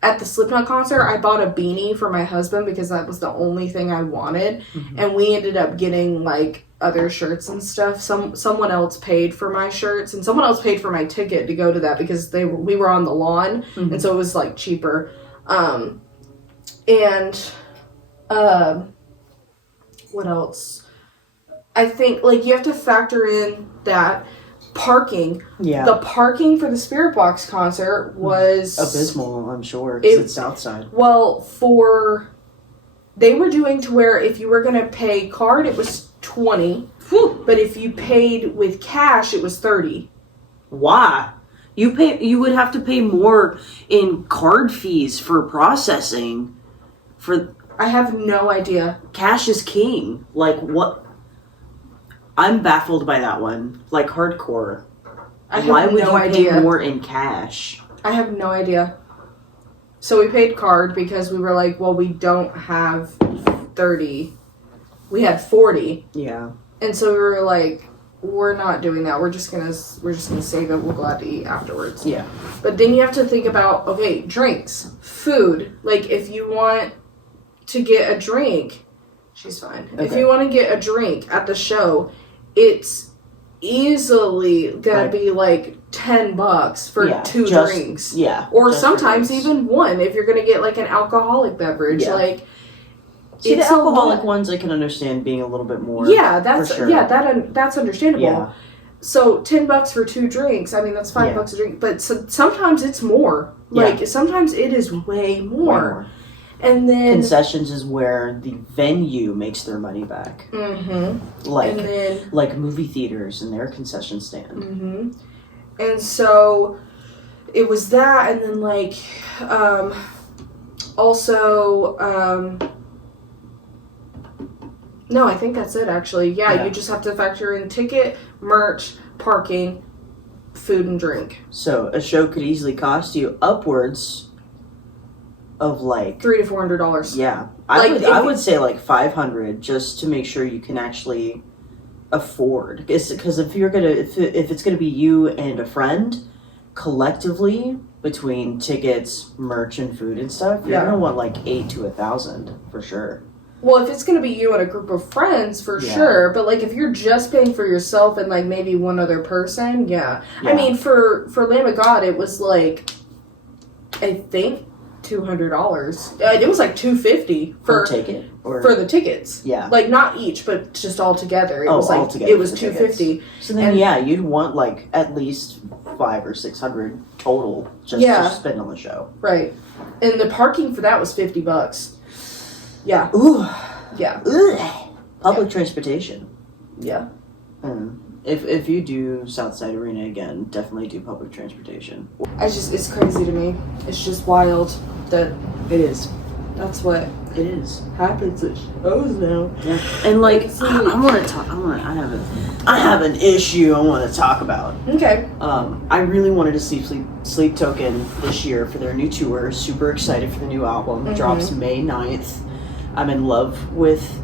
at the Slipknot concert, I bought a beanie for my husband because that was the only thing I wanted, and we ended up getting, like, other shirts and stuff. Someone else paid for my shirts, and someone else paid for my ticket to go to that because we were on the lawn, and so it was, like, cheaper. What else? I think, like, you have to factor in that parking. Yeah. The parking for the Spiritbox concert was abysmal, I'm sure, because it's Southside. Well, they were doing to where if you were going to pay card, it was $20. Whew. But if you paid with cash, it was $30. Why? You would have to pay more in card fees for processing. I have no idea. Cash is king. Like, what? I'm baffled by that one. Like, hardcore. Why would you pay more in cash? I have no idea. So we paid card because we were like, well, we don't have 30. We had 40. Yeah. And so we were like, we're not doing that. We're just gonna save it. We'll go out to eat afterwards. Yeah. But then you have to think about, okay, drinks, food. Like, if you want to get a drink, she's fine. Okay. If you want to get a drink at the show, it's easily gonna be like $10 for two drinks. Yeah. Or sometimes even one if you're gonna get, like, an alcoholic beverage. Yeah. Like, see, the alcoholic ones I can understand being a little bit more. Yeah, that's for sure. That's understandable. Yeah. So $10 for two drinks. I mean, that's $5 a drink. But sometimes it's more. Like, sometimes it is way more. And then concessions is where the venue makes their money back. Mm-hmm. Like movie theaters and their concession stand. Mm-hmm. And so it was that, and then, like, also No, I think that's it, actually. Yeah, you just have to factor in ticket, merch, parking, food, and drink. So a show could easily cost you upwards of like $300 to $400. Yeah, I would say like $500 just to make sure you can actually afford. Because if it's gonna be you and a friend collectively between tickets, merch, and food and stuff, you're gonna want like $800 to $1,000 for sure. Well, if it's going to be you and a group of friends, for sure. But, like, if you're just paying for yourself and, like, maybe one other person, I mean, for Lamb of God, it was, like, I think $200. It was, like, $250 for a ticket? For the tickets. Yeah. Like, not each, but just all together. It was, like, altogether it was $250. So then, you'd want, like, at least $500 or $600 total just to spend on the show. Right. And the parking for that was $50. Yeah. Ooh. Yeah. Ugh. Public transportation. Yeah. If you do Southside Arena again, definitely do public transportation. It's crazy to me. It's just wild that it is. That's what it is. Happens at shows now. Yeah. And like I want to talk. I have an issue I want to talk about. Okay. I really wanted to see Sleep Token this year for their new tour. Super excited for the new album. Mm-hmm. Drops May 9th. I'm in love with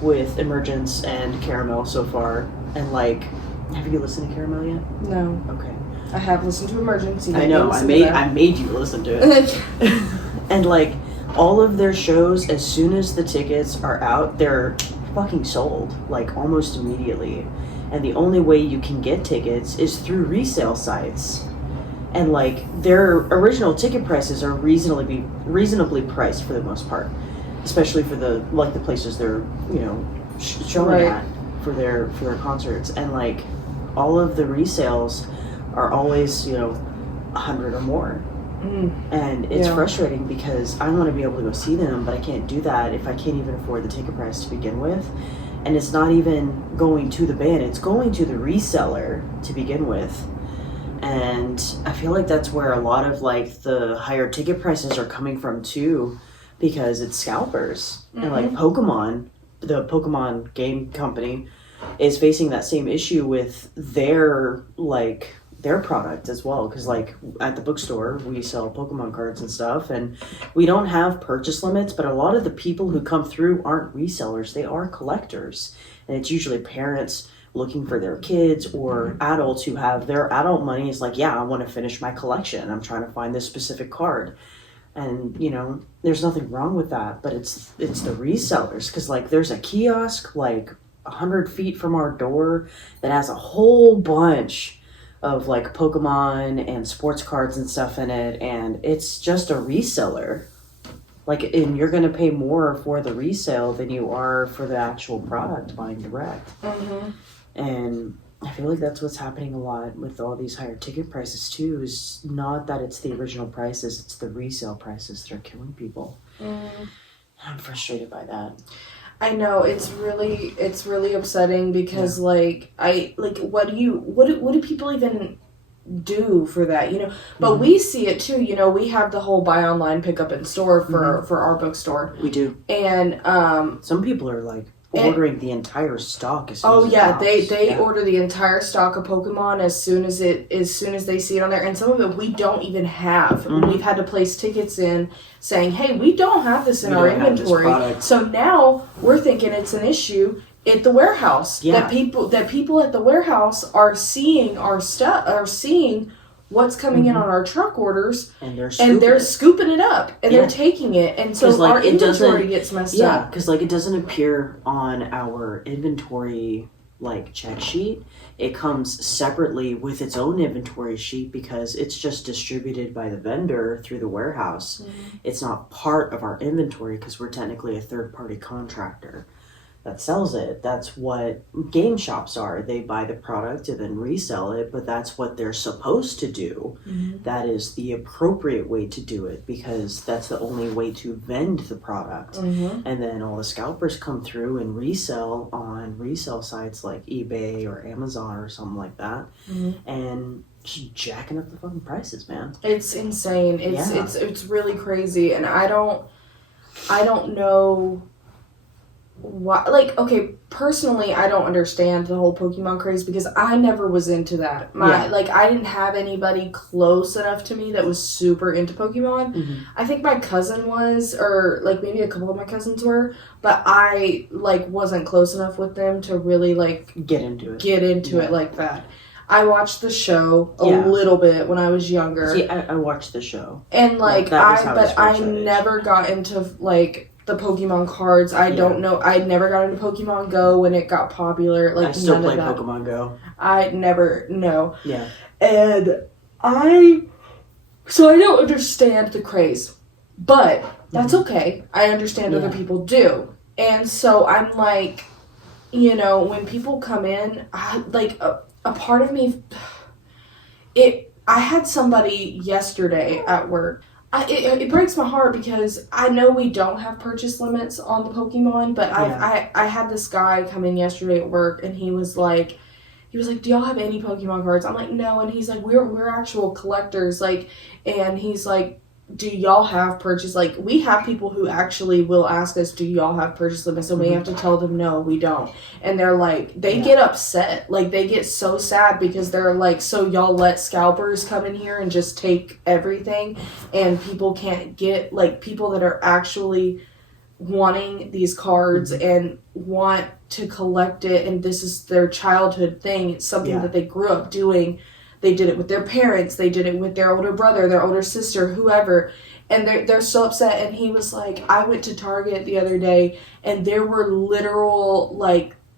Emergence and Caramel so far. And like, have you listened to Caramel yet? No. Okay. I have listened to Emergency. I know. I made you listen to it. And like, all of their shows, as soon as the tickets are out, they're fucking sold, like almost immediately. And the only way you can get tickets is through resale sites. And like, their original ticket prices are reasonably priced for the most part, especially for the places they're showing at for their concerts. And like, all of the resales are always $100 or more. And it's frustrating because I want to be able to go see them, but I can't do that if I can't even afford the ticket price to begin with. And it's not even going to the band, it's going to the reseller to begin with. And I feel like that's where a lot of like the higher ticket prices are coming from too, because it's scalpers. Mm-hmm. And like Pokemon, the Pokemon game company, is facing that same issue with their product as well, because like at the bookstore we sell Pokemon cards and stuff, and we don't have purchase limits, but a lot of the people who come through aren't resellers, they are collectors. And it's usually parents looking for their kids or adults who have their adult money. Is like, I want to finish my collection, I'm trying to find this specific card. And there's nothing wrong with that, but it's the resellers, because like there's a kiosk like 100 feet from our door that has a whole bunch of like Pokemon and sports cards and stuff in it, and it's just a reseller. Like, and you're gonna pay more for the resale than you are for the actual product buying direct. Mm-hmm. And I feel like that's what's happening a lot with all these higher ticket prices too, is not that it's the original prices, it's the resale prices that are killing people. I'm frustrated by that. I know, it's really upsetting because what do people even do for that, but we see it too, we have the whole buy online pick up in store for our bookstore. We do. And some people are like ordering the entire stock as soon as they order the entire stock of Pokemon as soon as they see it on there, and some of it we don't even have. We've had to place tickets in saying, hey, we don't have this in our inventory. So now we're thinking it's an issue at the warehouse. That people at the warehouse are seeing our stuff, are seeing what's coming in on our truck orders, and they're scooping it up, and they're taking it, and so our inventory gets messed up. Yeah, because like it doesn't appear on our inventory like check sheet. It comes separately with its own inventory sheet because it's just distributed by the vendor through the warehouse. It's not part of our inventory because we're technically a third-party contractor that sells it. That's what game shops are. They buy the product and then resell it, but that's what they're supposed to do. That is the appropriate way to do it because that's the only way to vend the product. And then all the scalpers come through and resell on resale sites like eBay or Amazon or something like that. And just jacking up the fucking prices, man. It's insane. It's really crazy, and I don't know why, like, okay, personally, I don't understand the whole Pokemon craze because I never was into that. Like, I didn't have anybody close enough to me that was super into Pokemon. Mm-hmm. I think my cousin was, or, like, maybe a couple of my cousins were, but I, like, wasn't close enough with them to really, like, get into it like that. I watched the show a little bit when I was younger. See, I watched the show. And, like, I never got into, like, the Pokemon cards. I don't know. I never got into Pokemon Go when it got popular. Like, I still play Pokemon Go. I never know. Yeah. And I don't understand the craze. But that's okay. I understand other people do. And so I'm like, you know, when people come in, a part of me, I had somebody yesterday at work. It breaks my heart because I know we don't have purchase limits on the Pokemon, but I had this guy come in yesterday at work and he was like, do y'all have any Pokemon cards? I'm like, no. And he's like, we're actual collectors. Like, and he's like, do y'all have purchase? Like, we have people who actually will ask us, do y'all have purchase limits? And we have to tell them, no, we don't. And they're like, they get upset. Like, they get so sad because they're like, so y'all let scalpers come in here and just take everything and people can't get, like, people that are actually wanting these cards and want to collect it, and this is their childhood thing. It's something that they grew up doing. They did it with their parents. They did it with their older brother, their older sister, whoever. And they're so upset. And he was like, I went to Target the other day, and there were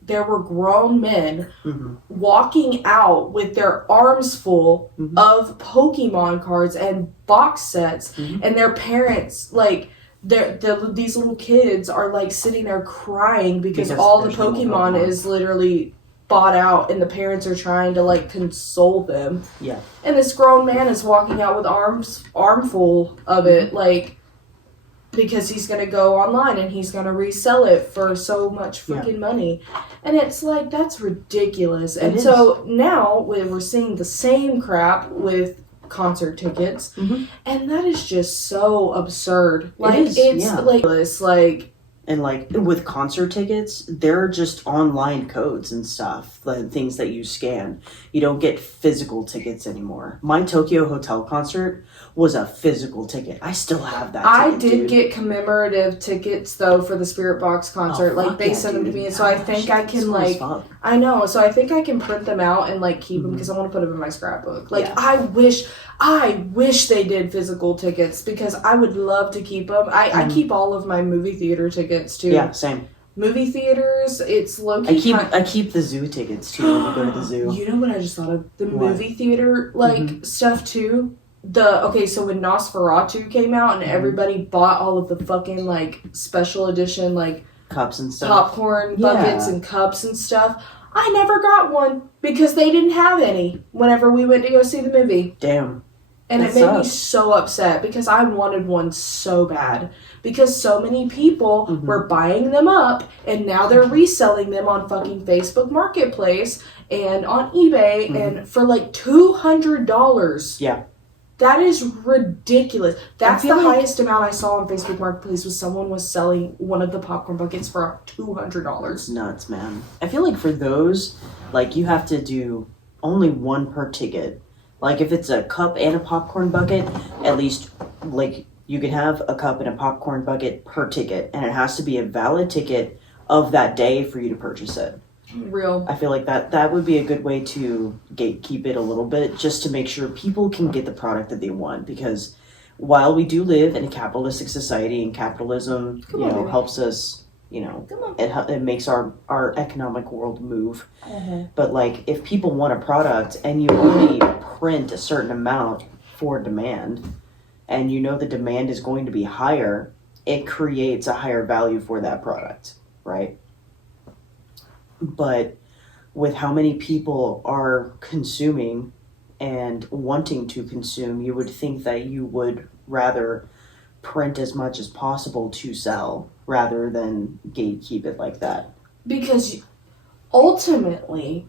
there were grown men walking out with their arms full of Pokemon cards and box sets. And their parents, like, these little kids are, like, sitting there crying because all the Pokemon is literally bought out, and the parents are trying to, like, console them. Yeah. And this grown man is walking out with armful of it, like, because he's gonna go online and he's gonna resell it for so much freaking money. And it's like, that's ridiculous. And so now we're seeing the same crap with concert tickets, and that is just so absurd. Like, it's like, and, like, with concert tickets, they're just online codes and stuff, like things that you scan. You don't get physical tickets anymore. My Tokyo Hotel concert was a physical ticket. I still have that ticket, I did get commemorative tickets, though, for the Spiritbox concert. Like, they sent them to me, and so I think I can, like, I know, so I think I can print them out and, like, keep them, because I want to put them in my scrapbook. Like, I wish they did physical tickets, because I would love to keep them. I keep all of my movie theater tickets, too. Yeah, same. Movie theaters, it's low-key. I keep the zoo tickets, too, when we go to the zoo. You know what I just thought of? The movie theater, like, stuff, too. So when Nosferatu came out and everybody bought all of the fucking, like, special edition, like, cups and stuff, popcorn buckets and cups and stuff, I never got one because they didn't have any whenever we went to go see the movie. Damn. And it made me so upset because I wanted one so bad. Because so many people were buying them up, and now they're reselling them on fucking Facebook Marketplace and on eBay and for like $200. Yeah. That is ridiculous. That's the highest amount I saw on Facebook Marketplace was someone was selling one of the popcorn buckets for $200. It's nuts, man. I feel like for those, like, you have to do only one per ticket. Like, if it's a cup and a popcorn bucket, at least, like, you can have a cup and a popcorn bucket per ticket, and it has to be a valid ticket of that day for you to purchase it. Real. I feel like that would be a good way to gatekeep it a little bit, just to make sure people can get the product that they want. Because while we do live in a capitalistic society, and capitalism, helps us, it makes our economic world move. But, like, if people want a product and you only print a certain amount for demand, and you know the demand is going to be higher, it creates a higher value for that product, right? But with how many people are consuming and wanting to consume, you would think that you would rather print as much as possible to sell rather than gatekeep it like that. Because ultimately,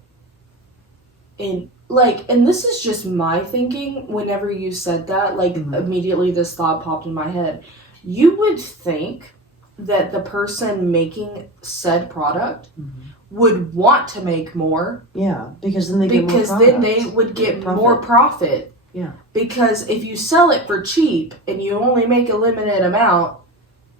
and this is just my thinking, whenever you said that, like, immediately this thought popped in my head. You would think that the person making said product would want to make more. Yeah, because then they get more Because then they would get more profit. Yeah. Because if you sell it for cheap and you only make a limited amount,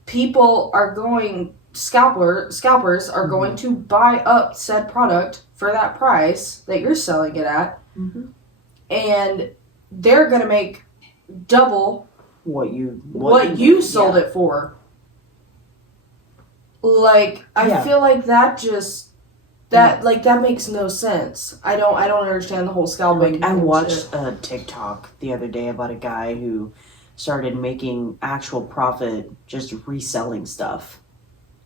people are going, scalpers are going to buy up said product for that price that you're selling it at. And they're going to make double what you sold it for. Like, I feel like that just that makes no sense. I don't understand the whole scalping. I watched a TikTok the other day about a guy who started making actual profit just reselling stuff.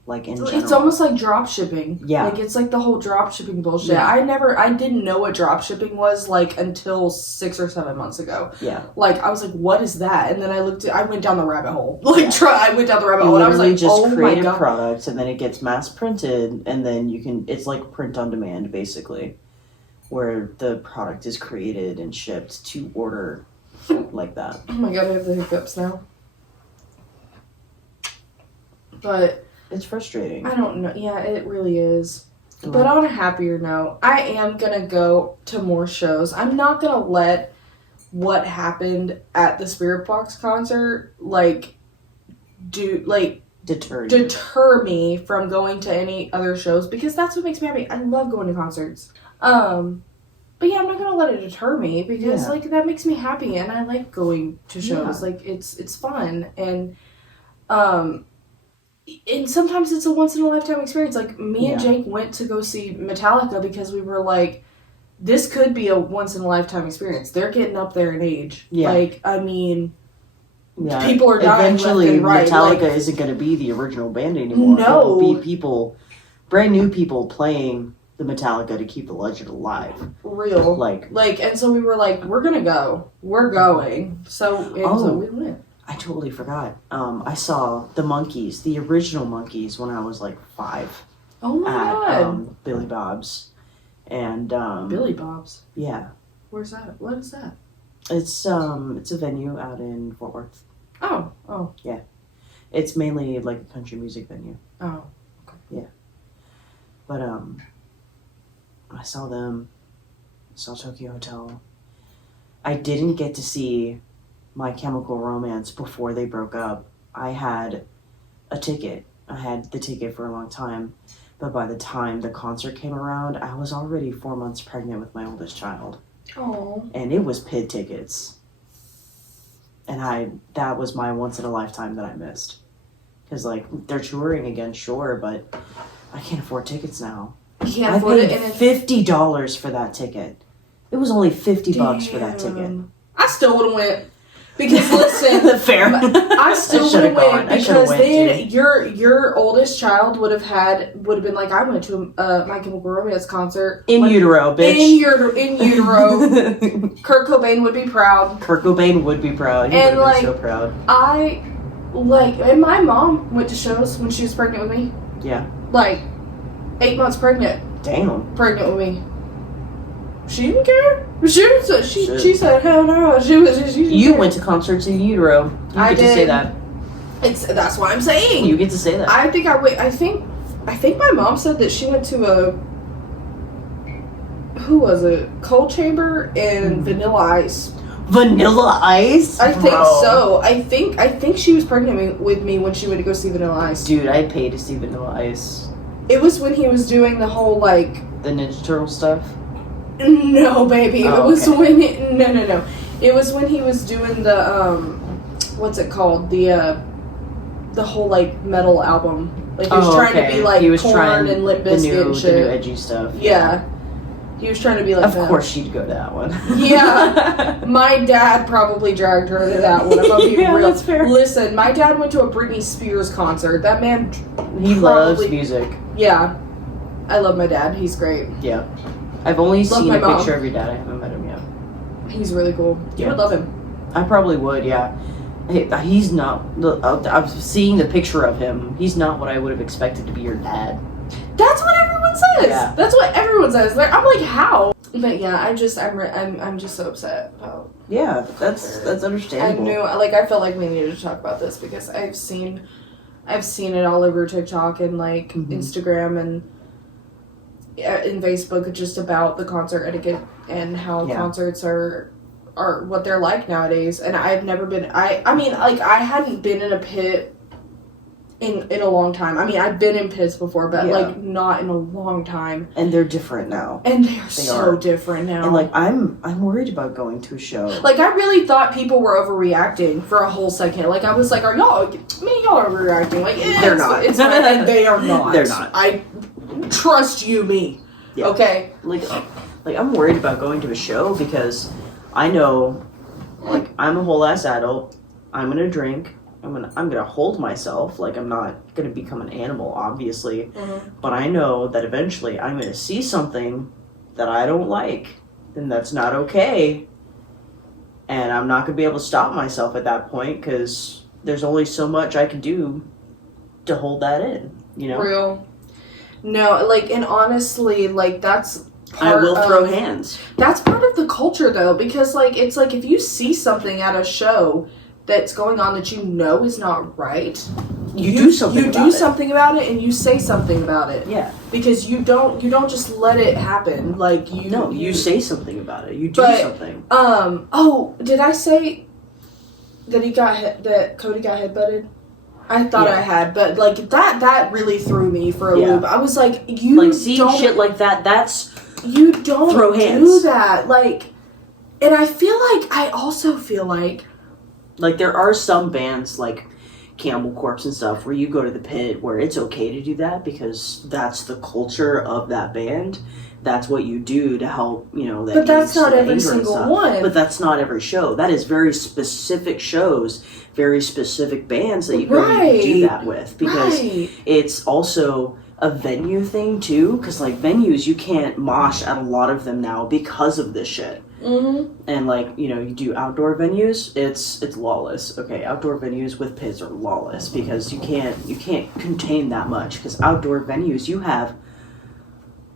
Like in general. It's almost like drop shipping. Yeah. Like it's like the whole drop shipping bullshit. Yeah. I didn't know what drop shipping was like until 6 or 7 months ago. Yeah. Like I was like, what is that? And then I went down the rabbit hole. I went down the rabbit hole and I was like, just oh create my God. a product and then it gets mass printed and then it's like print on demand basically. Where the product is created and shipped to order like that. Oh my God, I have the hiccups now. But it's frustrating. I don't know. Yeah, it really is. But on a happier note, I am going to go to more shows. I'm not going to let what happened at the Spiritbox concert, deter me from going to any other shows because that's what makes me happy. I love going to concerts. But yeah, I'm not going to let it deter me because, that makes me happy and I like going to shows. Yeah. Like, it's fun. And sometimes it's a once-in-a-lifetime experience. Like, me and Jake went to go see Metallica because we were like, this could be a once-in-a-lifetime experience. They're getting up there in age. Yeah. Like, I mean, people are dying eventually, left and right. Metallica isn't going to be the original band anymore. No. It'll be brand new people playing the Metallica to keep the legend alive. Real. And so we were like, we're going to go. We're going. So we went. I totally forgot. I saw the Monkees, the original Monkees, when I was like 5. Oh my God. Billy Bob's. And Billy Bob's? Yeah. Where's that? What is that? It's a venue out in Fort Worth. Oh. Yeah. It's mainly like a country music venue. Oh. Okay. Yeah. But I saw them. I saw Tokyo Hotel. I didn't get to see My Chemical Romance before they broke up. I had a ticket. I had the ticket for a long time. But by the time the concert came around, I was already 4 months pregnant with my oldest child. Oh. And it was PID tickets. And that was my once in a lifetime that I missed. Because, they're touring again, sure, but I can't afford tickets now. You can't afford it. I paid $50 for that ticket. It was only $50 for that ticket. I still would have went. Because listen, fair. I still would have went because then your oldest child would have been like, I went to a My Chemical Romance concert in utero, bitch. In utero. Kurt Cobain would be proud. Kurt Cobain would be proud. He would have been so proud. And my mom went to shows when she was pregnant with me. Yeah. 8 months pregnant. Damn. Pregnant with me. She didn't care. She said, hell no. You went to concerts in utero. You get to say that. That's what I'm saying. You get to say that. I think I think my mom said that she went to who was it? Cold Chamber and Vanilla Ice. Vanilla Ice? I think so. I think she was pregnant with me when she went to go see Vanilla Ice. Dude, I'd pay to see Vanilla Ice. It was when he was doing the whole the Ninja Turtle stuff? No, baby. Oh, it was when no. It was when he was doing the what's it called? The whole metal album. He was trying to be Korn and Limp Bizkit and shit. The new edgy stuff. Yeah. He was trying to be like that. Of course she'd go to that one. Yeah. My dad probably dragged her to that one. I'm gonna be real. That's fair. Listen, my dad went to a Britney Spears concert. That man He loves music. Yeah. I love my dad. He's great. Yeah. I've only seen a picture of your dad. I haven't met him yet. He's really cool. You would love him. I probably would, yeah. He's not... I'm seeing the picture of him. He's not what I would have expected to be your dad. That's what everyone says. Yeah. That's what everyone says. I'm like, how? But yeah, I'm just so upset about... Yeah, that's understandable. I felt like we needed to talk about this because I've seen I've seen it all over TikTok and like Instagram and in Facebook, just about the concert etiquette and how concerts are what they're like nowadays. And I've never been, I mean, like, I hadn't been in a pit in a long time. I mean, I've been in pits before, but like not in a long time. And they're different now. And they're so different now. And like I'm worried about going to a show. Like, I really thought people were overreacting for a whole second. Like, I was like, y'all are overreacting. Like, they're not. It's fine. And they are not. They're not. I trust me. Yeah. Okay. Like I'm worried about going to a show because I know, like, I'm a whole ass adult. I'm gonna drink. I'm gonna hold myself. Like, I'm not gonna become an animal, obviously. But I know that eventually I'm gonna see something that I don't like, and that's not okay. And I'm not gonna be able to stop myself at that point because there's only so much I can do to hold that in. You know. Real. No, like, and honestly, like, that's I will throw hands. That's part of the culture, though, because, like, it's like if you see something at a show that's going on that you know is not right, you do something about it and you say something about it. Yeah. Because you don't just let it happen. Like, you say something about it. You do something. Oh, did I say that that Cody got headbutted? I thought I had, but like that really threw me for a loop. I was like, seeing shit like that, that's you don't throw hands. Do that. Like, and I also feel like there are some bands like Cannibal Corpse and stuff where you go to the pit where it's okay to do that because that's the culture of that band. That's what you do to help, that. But that's not every single one. But that's not every show. That is very specific shows, very specific bands that you can do that with because it's also a venue thing too. Because like venues, you can't mosh at a lot of them now because of this shit. And like you do outdoor venues, it's lawless. Okay, outdoor venues with pits are lawless because you can't contain that much. Because outdoor venues, you have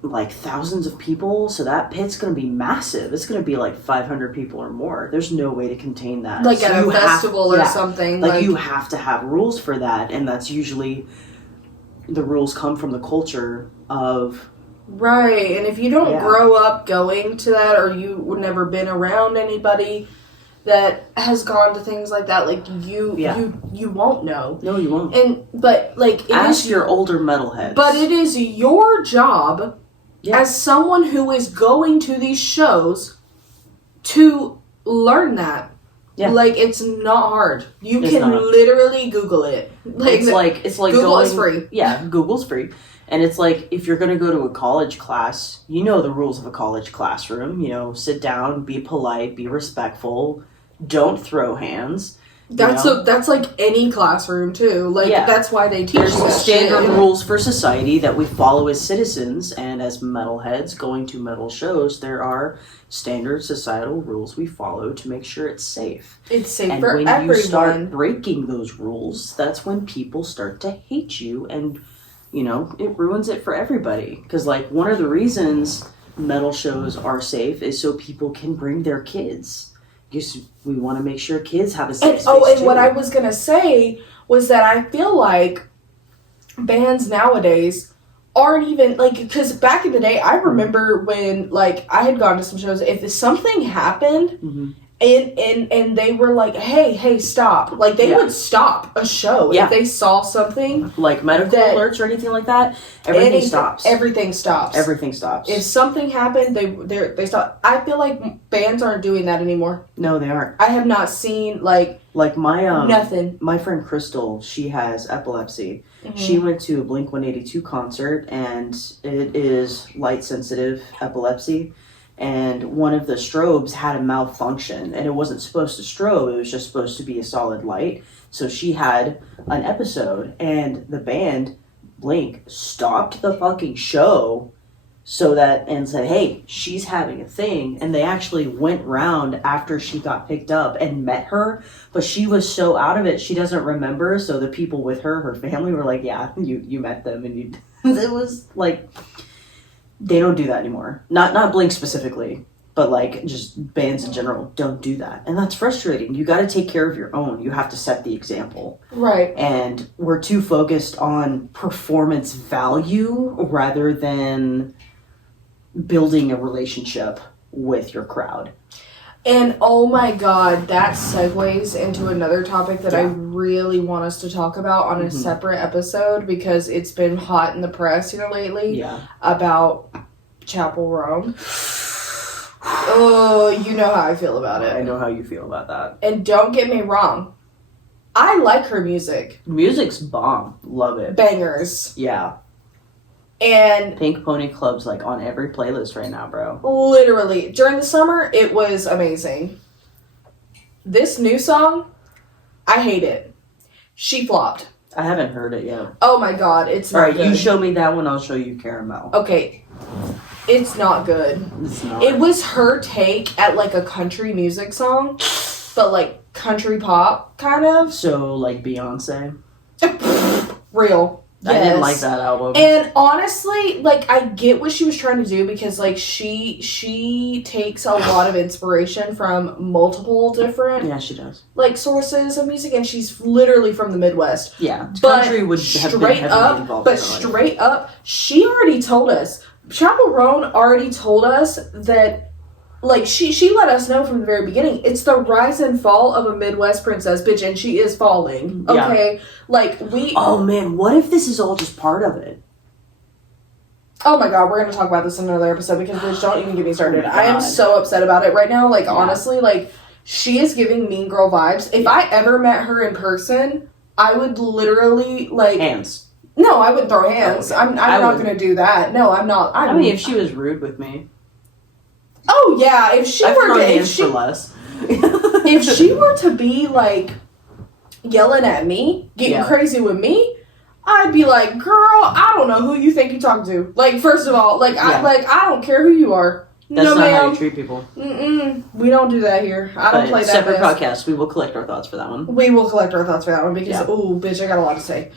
like thousands of people, so that pit's going to be massive. It's going to be like 500 people or more. There's no way to contain that. Like at a festival or something. Like you have to have rules for that, and that's usually the rules come from the culture of. Right, and if you don't grow up going to that, or you've never been around anybody that has gone to things like that, like you won't know. No, you won't. But like ask your older metalheads. But it is your job as someone who is going to these shows to learn that. Yeah. Like, it's not hard. You can literally Google it. Like, it's like Google is free. Yeah, Google's free. And it's like, if you're going to go to a college class, you know the rules of a college classroom. Sit down, be polite, be respectful, don't throw hands. That's like any classroom too. Like that's why they teach. There's standard rules for society that we follow as citizens and as metalheads going to metal shows. There are standard societal rules we follow to make sure it's safe. It's safe and for when everyone. You start breaking those rules, that's when people start to hate you, and it ruins it for everybody. Because like one of the reasons metal shows are safe is so people can bring their kids. We want to make sure kids have a safe space too. What I was going to say was that I feel like bands nowadays aren't even, like, because back in the day, I remember when, like, I had gone to some shows, if something happened, and they were like, hey, stop. Like, they would stop a show if they saw something. Like medical alerts or anything like that, everything stops. Everything stops. Everything stops. If something happened, they stop. I feel like bands aren't doing that anymore. No, they aren't. I have not seen, like my nothing. My friend Crystal, she has epilepsy. She went to a Blink-182 concert, and it is light-sensitive epilepsy. And one of the strobes had a malfunction, and it wasn't supposed to strobe, it was just supposed to be a solid light. So she had an episode, and the band, Blink, stopped the fucking show and said, hey, she's having a thing. And they actually went round after she got picked up and met her, but she was so out of it, she doesn't remember. So the people with her family were like, yeah, you met them, and it was like... They don't do that anymore. Not Blink specifically. But, like, just bands in general don't do that. And that's frustrating. You got to take care of your own. You have to set the example. Right. And we're too focused on performance value rather than building a relationship with your crowd. And oh my god, that segues into another topic that I really want us to talk about on a separate episode because it's been hot in the press lately. Yeah. About Chapel Roan. Oh, you know how I feel about it. I know how you feel about that. And don't get me wrong. I like her music. Music's bomb. Love it. Bangers. Yeah. And Pink Pony Club's like on every playlist right now, bro. Literally. During the summer, it was amazing. This new song, I hate it. She flopped. I haven't heard it yet. Oh my god, it's not Alright, good. you show me that one, I'll show you Caramel. Okay. It's not good. It's not. It was her take at like a country music song, but like country pop, kind of. So, like Beyonce? Real. Yes. I didn't like that album. And honestly, like, I get what she was trying to do because, like, she takes a lot of inspiration from multiple different, yeah, she does. like, sources of music, and she's literally from the Midwest. Yeah, but country would have been heavily involved. But straight up, she already told us. Chapel Roan already told us that. Like, she let us know from the very beginning, it's the rise and fall of a Midwest princess, bitch, and she is falling, okay? Yeah. Like, Oh, man, what if this is all just part of it? Oh my god, we're gonna talk about this in another episode, because, bitch, don't even get me started. Oh I am so upset about it right now, like, honestly, like, she is giving Mean Girl vibes. If I ever met her in person, I would literally, like... Hands. No, I wouldn't throw hands. Okay. I'm not gonna do that. No, I'm not. I mean, if she was rude with me... Oh yeah, if she were to, if she were to be like yelling at me, getting crazy with me, I'd be like, girl, I don't know who you think you talking to. Like, first of all, like I don't care who you are. That's no, not ma'am. how you treat people. We don't do that here. I don't play that. Separate podcast. We will collect our thoughts for that one. We will collect our thoughts for that one because oh, bitch, I got a lot to say.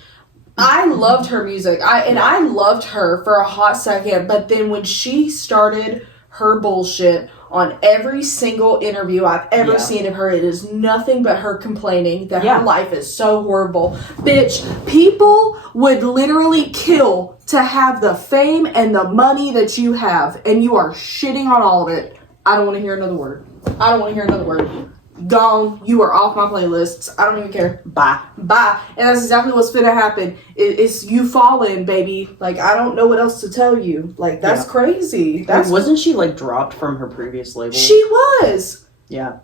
I loved her music. I loved her for a hot second, but then when she started her bullshit on every single interview I've ever seen of her, it is nothing but her complaining that her life is so horrible. Bitch, people would literally kill to have the fame and the money that you have, and you are shitting on all of it. I don't want to hear another word. I don't want to hear another word. Gone. You are off my playlists. I don't even care. Bye. Bye. And that's exactly what's finna happen. It's you falling, baby. Like, I don't know what else to tell you. Like, that's crazy. Wasn't she, like, dropped from her previous label? She was. Yeah.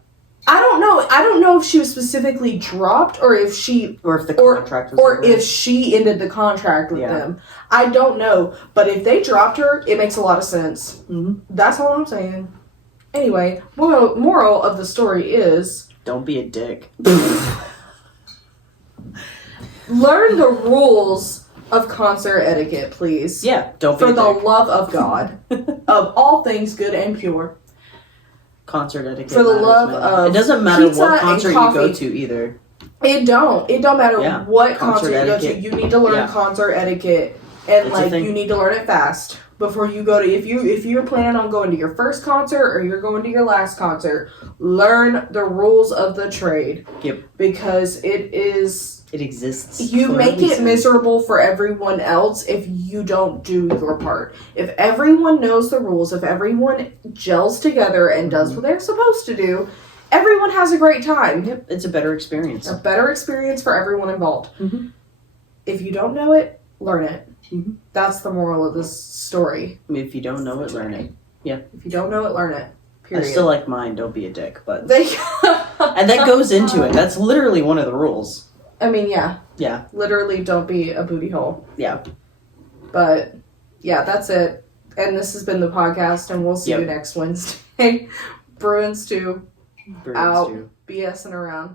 I don't know. I don't know if she was specifically dropped or if she... Or if the contract was or if she ended the contract with them. I don't know. But if they dropped her, it makes a lot of sense. Mm-hmm. That's all I'm saying. Anyway, moral of the story is... Don't be a dick. Learn the rules of concert etiquette, please. Yeah, don't be a dick. For the love of God. Of all things good and pure. Concert etiquette. For the love of it doesn't matter pizza what concert you go to either. It don't matter what concert you go to. You need to learn concert etiquette. And you need to learn it fast. Before you go to, if you're planning on going to your first concert or you're going to your last concert, learn the rules of the trade. Yep. Because it exists. You make it miserable for everyone else if you don't do your part. If everyone knows the rules, if everyone gels together and does what they're supposed to do, everyone has a great time. Yep. It's a better experience. A better experience for everyone involved. Mm-hmm. If you don't know it, learn it. Mm-hmm. That's the moral of this story. If you don't know it, learn it. Yeah. If you don't know it, learn it. Period. I still like mine. Don't be a dick, but and that goes into it. That's literally one of the rules. I mean, yeah. Yeah. Literally, don't be a booty hole. Yeah. But yeah, that's it. And this has been the podcast, and we'll see you next Wednesday. Bruins 2 out, BSing around.